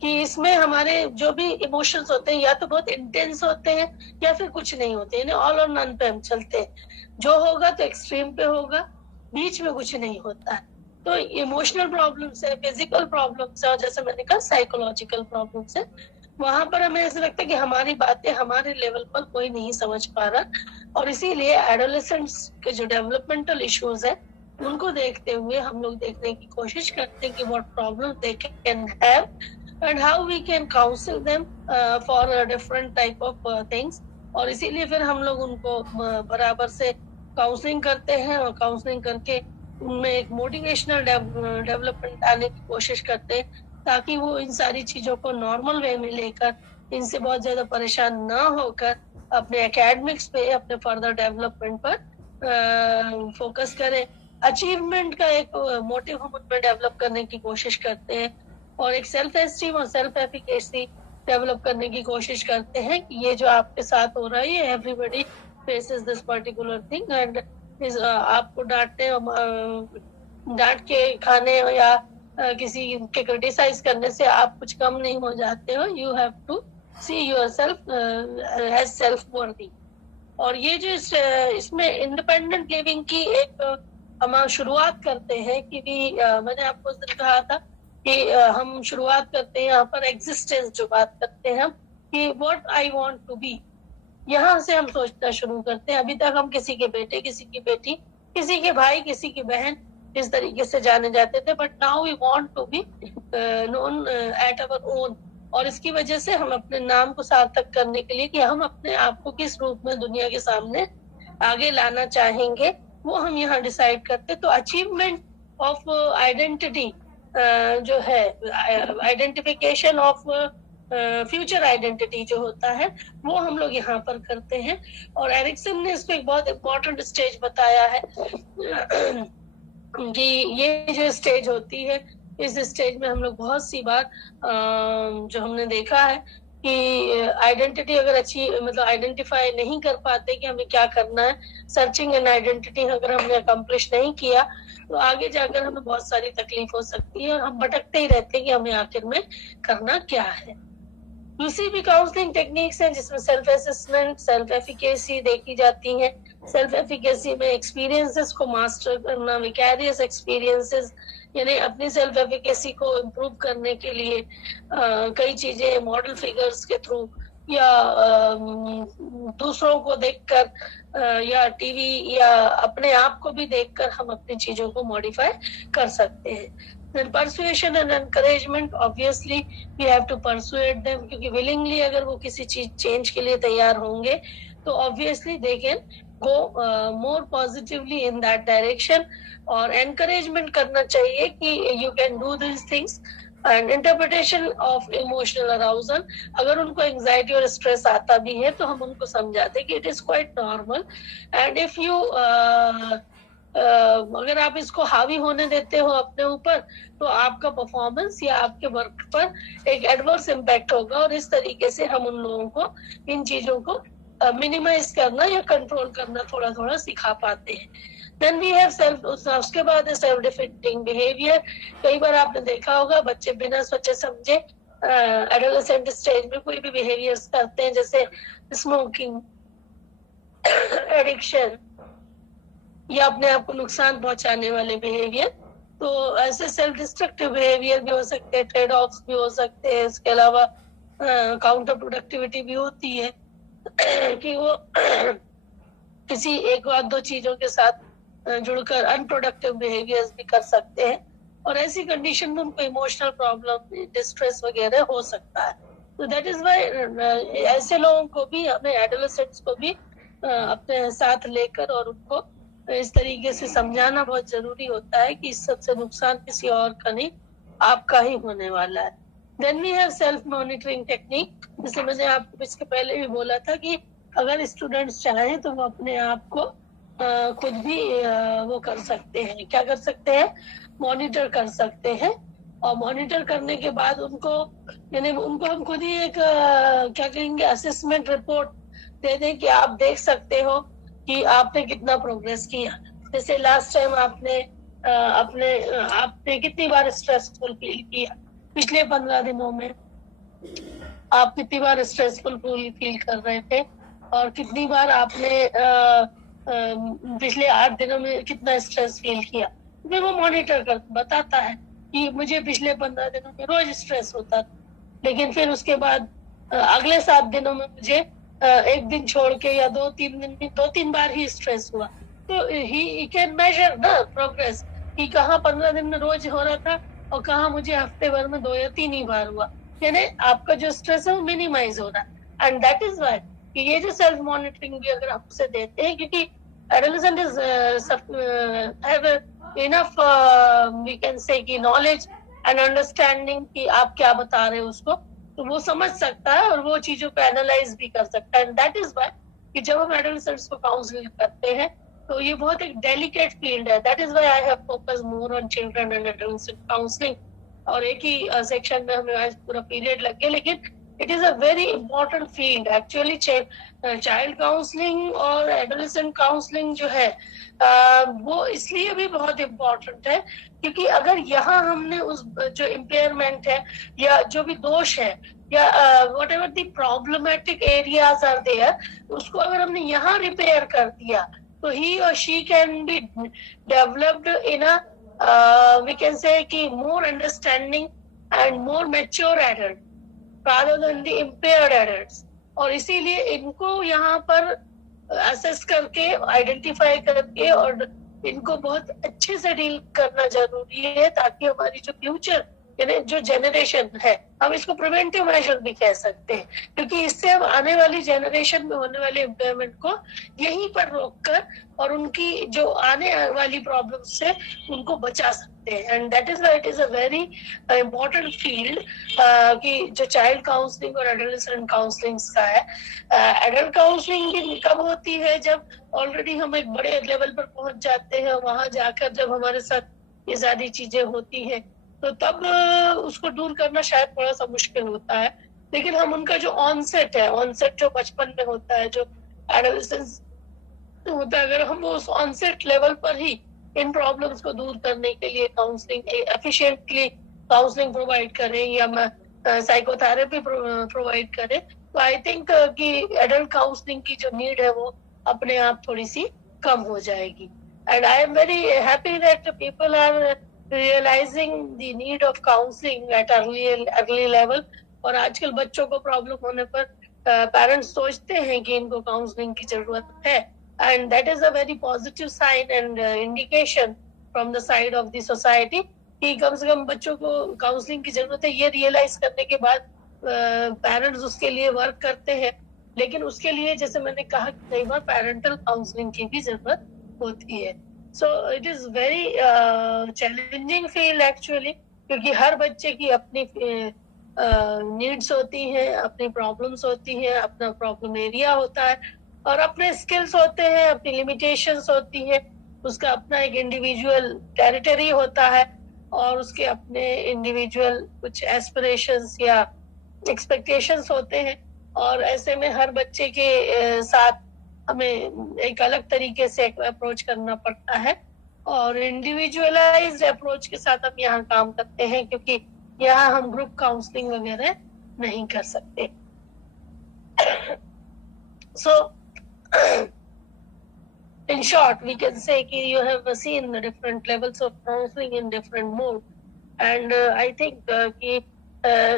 कि इसमें हमारे जो भी इमोशंस होते हैं या तो बहुत इंटेंस होते हैं या फिर कुछ नहीं होते हैं, ऑल और नन पे हम चलते हैं। जो होगा तो एक्सट्रीम पे होगा, बीच में कुछ नहीं होता है। तो इमोशनल प्रॉब्लम्स है, फिजिकल प्रॉब्लम्स है और जैसे मैंने कहा साइकोलॉजिकल प्रॉब्लम्स है। वहां पर हमें ऐसा लगता है कि हमारी बातें हमारे लेवल पर कोई नहीं समझ पा रहा और इसीलिए एडोलेसेंट्स के जो डेवलपमेंटल इश्यूज है उनको देखते हुए हम लोग देखने की कोशिश करते हैं कि what problem they can have and how we can counsel them for different type of things. और इसीलिए फिर हम लोग उनको बराबर से काउंसलिंग करते हैं और काउंसलिंग करके उनमें एक मोटिवेशनल डेवलपमेंट आने की कोशिश करते हैं ताकि वो इन सारी चीजों को नॉर्मल वे में लेकर इनसे बहुत ज्यादा परेशान ना होकर अपने एकेडमिक्स पे, अपने फर्दर डेवलपमेंट पर फोकस करें। अचीवमेंट का एक मोटिव हम उनमें डेवलप करने की कोशिश करते हैं और एक सेल्फ एस्टीम और सेल्फ एफिकेसी डेवलप करने की कोशिश करते हैं कि ये जो आपके साथ हो रहा है, ये everybody faces this particular thing, and आपको डांट के खाने या किसी के क्रिटिसाइज करने से आप कुछ कम नहीं हो जाते हो. You have to see yourself as self worthy. और ये जो इसमें इंडिपेंडेंट लिविंग की एक हम शुरुआत करते हैं कि मैंने आपको उस दिन कहा था कि हम शुरुआत करते हैं यहाँ पर एग्जिस्टेंस, जो बात करते हैं हम कि what I want to be, यहाँ से हम सोचना शुरू करते हैं. अभी तक हम किसी के बेटे, किसी की बेटी, किसी के भाई, किसी की बहन इस तरीके से जाने जाते थे, but now we want to be known at our own. और इसकी वजह से हम अपने नाम को सार्थक करने के लिए कि हम अपने आप को किस रूप में दुनिया के सामने आगे लाना चाहेंगे, वो हम यहाँ डिसाइड करते. तो अचीवमेंट ऑफ आइडेंटिटी जो है, आइडेंटिफिकेशन ऑफ फ्यूचर आइडेंटिटी जो होता है, वो हम लोग यहाँ पर करते हैं. और एरिक्सन ने इसको एक बहुत इम्पोर्टेंट स्टेज बताया है कि ये जो स्टेज होती है, इस स्टेज में हम लोग बहुत सी बार जो हमने देखा है कि आइडेंटिटी अगर अच्छी, मतलब आइडेंटिफाई नहीं कर पाते कि हमें क्या करना है, सर्चिंग एन आइडेंटिटी अगर हमने अकम्प्लिश नहीं किया, तो आगे जाकर हमें बहुत सारी तकलीफ हो सकती है और हम भटकते ही रहते हैं कि हमें आखिर में करना क्या है. दूसरी भी काउंसलिंग टेक्निक्स हैं जिसमें सेल्फ असेसमेंट, सेल्फ एफिकेसी देखी जाती है. सेल्फ एफिकेसी में एक्सपीरियंसेस को मास्टर करना, विकैरियस एक्सपीरियंसेस, यानी अपनी सेल्फ एफिकेसी को इम्प्रूव करने के लिए कई चीजें मॉडल फिगर्स के थ्रू या दूसरों को देखकर या टीवी या अपने आप को भी देखकर हम अपनी चीजों को मॉडिफाई कर सकते हैं. Then persuasion and encouragement, obviously we have to persuade them, क्योंकि willingly अगर वो किसी चीज चेंज के लिए तैयार होंगे तो obviously they can go more positively in that direction. और encouragement करना चाहिए कि you can do these things. And interpretation of emotional arousal, अगर उनको anxiety और stress आता भी है तो हम उनको समझाते हैं कि it is quite normal, and if you अगर आप इसको हावी होने देते हो अपने ऊपर तो आपका परफॉर्मेंस या आपके वर्क पर एक एडवर्स इम्पैक्ट होगा. और इस तरीके से हम उन लोगों को इन चीजों को मिनिमाइज करना या कंट्रोल करना थोड़ा थोड़ा सिखा पाते हैं. देन वी हैव सेल्फ, उसके बाद है सेल्फ डिफेक्टिंग बिहेवियर. कई बार आपने देखा होगा बच्चे बिना सोचे समझे एडोलेसेंट स्टेज में कोई भी बिहेवियर्स करते हैं, जैसे स्मोकिंग, एडिक्शन या अपने आप को नुकसान पहुंचाने वाले बिहेवियर. तो ऐसे सेल्फ डिस्ट्रक्टिव बिहेवियर भी हो सकते हैं, ट्रेड ऑफ्स भी हो सकते हैं. इसके अलावा काउंटर प्रोडक्टिविटी भी होती है कि वो किसी एक या दो चीजों के साथ जुड़कर अनप्रोडक्टिव बिहेवियर्स भी कर सकते हैं. और ऐसी कंडीशन में उनको इमोशनल प्रॉब्लम, डिस्ट्रेस वगैरह हो सकता है. तो दैट इज व्हाई ऐसे लोगों को भी, हमें एडोलेसेंट्स को भी अपने साथ लेकर और उनको इस तरीके से समझाना बहुत जरूरी होता है कि इस सबसे नुकसान किसी और का नहीं, आपका ही होने वाला है. Then we have self monitoring technique. जैसे मैंने आपको इसके पहले भी बोला था कि अगर स्टूडेंट्स चाहें तो वो अपने आप को खुद भी वो कर सकते हैं. क्या कर सकते हैं? मॉनिटर कर सकते हैं. और मॉनिटर करने के बाद उनको, यानी उनको हम खुद ही एक क्या कहेंगे, असेसमेंट रिपोर्ट दे दें कि आप देख सकते हो कि आपने कितना प्रोग्रेस किया. जैसे लास्ट टाइम आपने कितनी बार स्ट्रेसफुल फील किया पिछले 15 दिनों में, आप कितनी बार स्ट्रेसफुल फील कर रहे थे, और कितनी बार आपने पिछले 8 दिनों में कितना स्ट्रेस फील किया. फिर वो मॉनिटर कर बताता है कि मुझे पिछले 15 दिनों में रोज स्ट्रेस होता था, लेकिन फिर उसके बाद अगले 7 दिनों में मुझे एक दिन छोड़ के या 2-3 दिन में 2-3 बार ही स्ट्रेस हुआ. तो he can measure the progress कि कहाँ 15 दिन में रोज हो रहा था और कहाँ मुझे हफ्ते भर में 2 या 3 ही बार हुआ. यानी आपका जो स्ट्रेस है वो मिनिमाइज हो रहा है. एंड दैट इज व्हाई कि ये जो सेल्फ मॉनिटरिंग भी अगर आप उसे देते हैं, क्योंकि adolescent is have enough we can say कि नॉलेज एंड अंडरस्टैंडिंग कि आप क्या बता रहे हो उसको, तो वो समझ सकता है और वो चीजों को एनालाइज भी कर सकता है. एंड दैट इज व्हाई कि जब हम एडोलेसेंट्स को काउंसलिंग करते हैं तो ये बहुत एक डेलिकेट फील्ड है. That is why I have focus more on children and adolescent counselling. और एक ही सेक्शन में हमें आज पूरा पीरियड लग गया, लेकिन it is a very important field actually. Child counselling और एडोलेसेंट काउंसलिंग जो है वो इसलिए भी बहुत इम्पोर्टेंट है क्योंकि अगर यहाँ हमने उस जो इम्पेयरमेंट है या जो भी दोष है या whatever the problematic areas are there, उसको अगर हमने यहाँ रिपेयर कर दिया तो ही और she can be developed in a we can say कि more understanding and more mature adult rather than the impaired adults। और इसीलिए इनको यहाँ पर असेस करके आइडेंटिफाई करके और इनको बहुत अच्छे से डील करना जरूरी है ताकि हमारी जो फ्यूचर यानी जो जनरेशन है, हम इसको प्रिवेंटिव मेजर भी कह सकते हैं क्योंकि इससे हम आने वाली जनरेशन में होने वाले इम्पेयरमेंट को यहीं पर रोककर और उनकी जो आने वाली प्रॉब्लम से उनको बचा सकते हैं। And that is why it is a very important field कि जो चाइल्ड काउंसलिंग और एडोलेसेंट काउंसलिंग का है। एडल्ट काउंसलिंग कब होती है? जब ऑलरेडी हम एक बड़े लेवल पर पहुंच जाते हैं, वहां जाकर जब हमारे साथ ये सारी चीजें होती हैं तो तब उसको दूर करना शायद थोड़ा सा मुश्किल होता है। लेकिन हम उनका जो ऑनसेट है, ऑनसेट जो बचपन में होता है, जो एडोलेसेंस होता है, अगर हम उस ऑनसेट लेवल पर ही इन प्रॉब्लम्स को दूर करने के लिए काउंसलिंग एफिशिएंटली काउंसलिंग प्रोवाइड करें या साइकोथेरेपी प्रोवाइड करें तो आई थिंक कि एडल्ट काउंसलिंग की जो नीड है वो अपने आप थोड़ी सी कम हो जाएगी। And I am very happy that people are realising the need of counselling at early level. और आजकल बच्चों को प्रॉब्लम होने पर पेरेंट्स सोचते हैं कि इनको काउंसलिंग की जरूरत है and that is a very positive sign and indication from the side of the society कि कम से कम बच्चों को काउंसलिंग की जरूरत है। ये रियलाइज करने के बाद पेरेंट्स उसके लिए वर्क करते हैं। लेकिन उसके लिए जैसे मैंने कहा कई बार पेरेंटल काउंसलिंग की भी जरूरत होती है। So it is very challenging field actually क्योंकि हर बच्चे की अपनी नीड्स होती हैं, अपनी प्रॉब्लम्स होती हैं, अपना प्रॉब्लम एरिया होता है और अपने स्किल्स होते हैं, अपनी लिमिटेशंस होती है, उसका अपना एक इंडिविजुअल टेरिटरी होता है और उसके अपने इंडिविजुअल कुछ एस्पिरेशंस या एक्सपेक्टेशंस होते हैं। और ऐसे में हर बच्चे के साथ हमें एक अलग तरीके से अप्रोच करना पड़ता है और इंडिविजुअलाइज्ड अप्रोच के साथ हम यहाँ काम करते हैं क्योंकि यहाँ हम ग्रुप काउंसलिंग वगैरह नहीं कर सकते। So in short, we can say that you have seen the different levels of counseling in different modes, and I think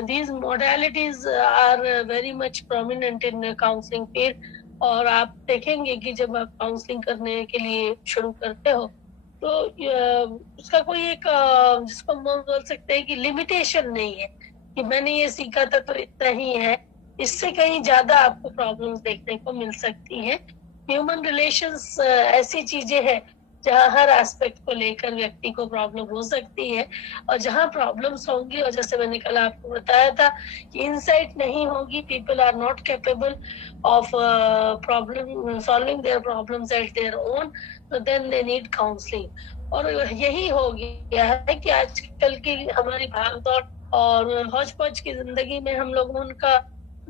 these modalities are very much prominent in the counseling field. और आप देखेंगे कि जब आप काउंसलिंग करने के लिए शुरू करते हो तो उसका कोई एक जिसको हम बोल सकते हैं कि लिमिटेशन नहीं है कि मैंने ये सीखा था तो इतना ही है, इससे कहीं ज्यादा आपको प्रॉब्लम्स देखने को मिल सकती हैं। ह्यूमन रिलेशंस ऐसी चीजें हैं जहाँ हर एस्पेक्ट को लेकर व्यक्ति को प्रॉब्लम हो सकती है और जहाँ प्रॉब्लम्स होंगी और जैसे मैंने कल आपको बताया था कि इनसाइट नहीं होगी, people are not capable of problem solving their problems at their own, तो देन दे नीड काउंसलिंग। और यही हो गया है कि आजकल की हमारी भागदौड़ और हौच पौच की जिंदगी में हम लोगों का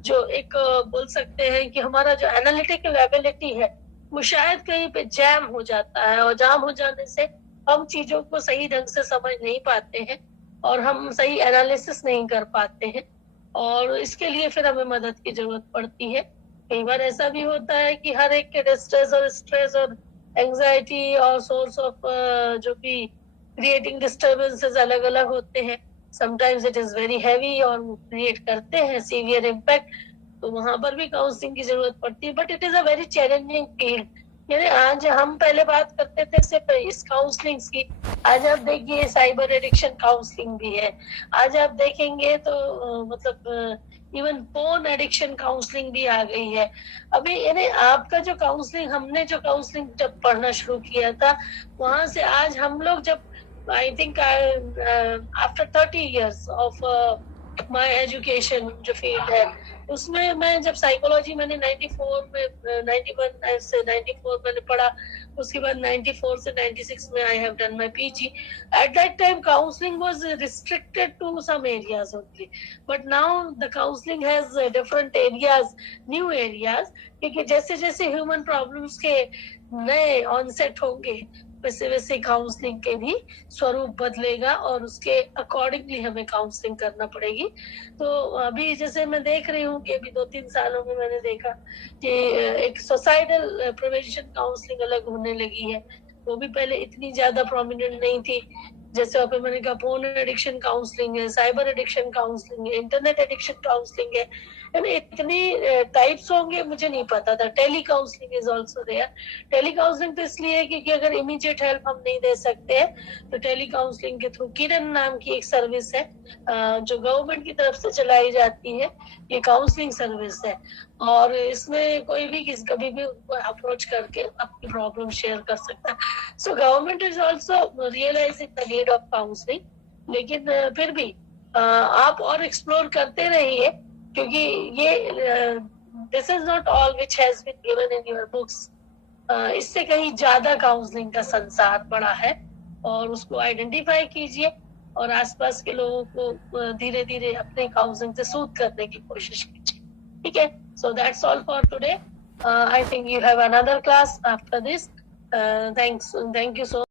जो एक बोल सकते हैं कि हमारा जो एनालिटिकल एबिलिटी है वो शायद कहीं पे जैम हो जाता है और जाम हो जाने से हम चीजों को सही ढंग से समझ नहीं पाते हैं और हम सही एनालिसिस नहीं कर पाते हैं और इसके लिए फिर हमें मदद की जरूरत पड़ती है। कई बार ऐसा भी होता है कि हर एक के डिस्ट्रेस और स्ट्रेस और एंजाइटी और सोर्स ऑफ जो भी क्रिएटिंग डिस्टर्बेंसेस अलग अलग होते हैं। Sometimes it is very heavy और क्रिएट करते हैं सीवियर इम्पैक्ट, तो वहां पर भी काउंसलिंग की जरूरत पड़ती है। But it is a very challenging field. यानी आज हम पहले बात करते थे सिर्फ इस काउंसलिंग की, आज आप देखिए साइबर एडिक्शन काउंसलिंग भी है। आज आप देखेंगे तो मतलब इवन फोन एडिक्शन काउंसलिंग भी आ गई है। अभी यानी आपका जो काउंसलिंग, हमने जो काउंसलिंग जब पढ़ना शुरू किया था वहां से आज हम लोग जब I think after 30 years of my education जो फील्ड है उसमें मैं जब साइकोलॉजी मैंने 94 में 91 से 94 मैंने पढ़ा, उसके बाद 94 से 96 में I have done my PG. At that time counselling was restricted to some areas only, but now the counselling has different areas, new areas, क्योंकि जैसे जैसे ह्यूमन प्रॉब्लम्स के नए ऑनसेट होंगे वैसे वैसे काउंसलिंग के भी स्वरूप बदलेगा और उसके अकॉर्डिंगली हमें काउंसलिंग करना पड़ेगी. तो अभी जैसे मैं देख रही हूँ कि अभी 2-3 सालों में मैंने देखा कि एक सोसाइटल प्रिवेंशन काउंसलिंग अलग होने लगी है. वो भी पहले इतनी ज्यादा प्रोमिनेंट नहीं थी. जैसे वहाँ पे मैंने कहा फोन एडिक्शन काउंसलिंग है, साइबर एडिक्शन काउंसलिंग है, इंटरनेट एडिक्शन काउंसलिंग है. इतनी टाइप्स होंगे मुझे नहीं पता था. Tele counselling is also there. Tele counselling तो इसलिए क्योंकि अगर इमीडिएट हेल्प हम नहीं दे सकते हैं तो टेली काउंसलिंग के थ्रू किरण नाम की एक सर्विस है जो गवर्नमेंट की तरफ से चलाई जाती है. ये काउंसलिंग सर्विस है और इसमें कोई भी कभी भी अप्रोच करके अपनी प्रॉब्लम शेयर कर सकता है. So government is also realising the need of counselling. लेकिन फिर भी आप और एक्सप्लोर करते रहिए क्योंकि ये this is not all which has been given in your books. इससे कहीं ज्यादा काउंसलिंग का संसार बड़ा है और उसको आइडेंटिफाई कीजिए और आसपास के लोगों को धीरे धीरे अपने काउंसलिंग से सूट करने की कोशिश कीजिए. ठीक है. So that's all for today. I think you have another class after this. Thank you so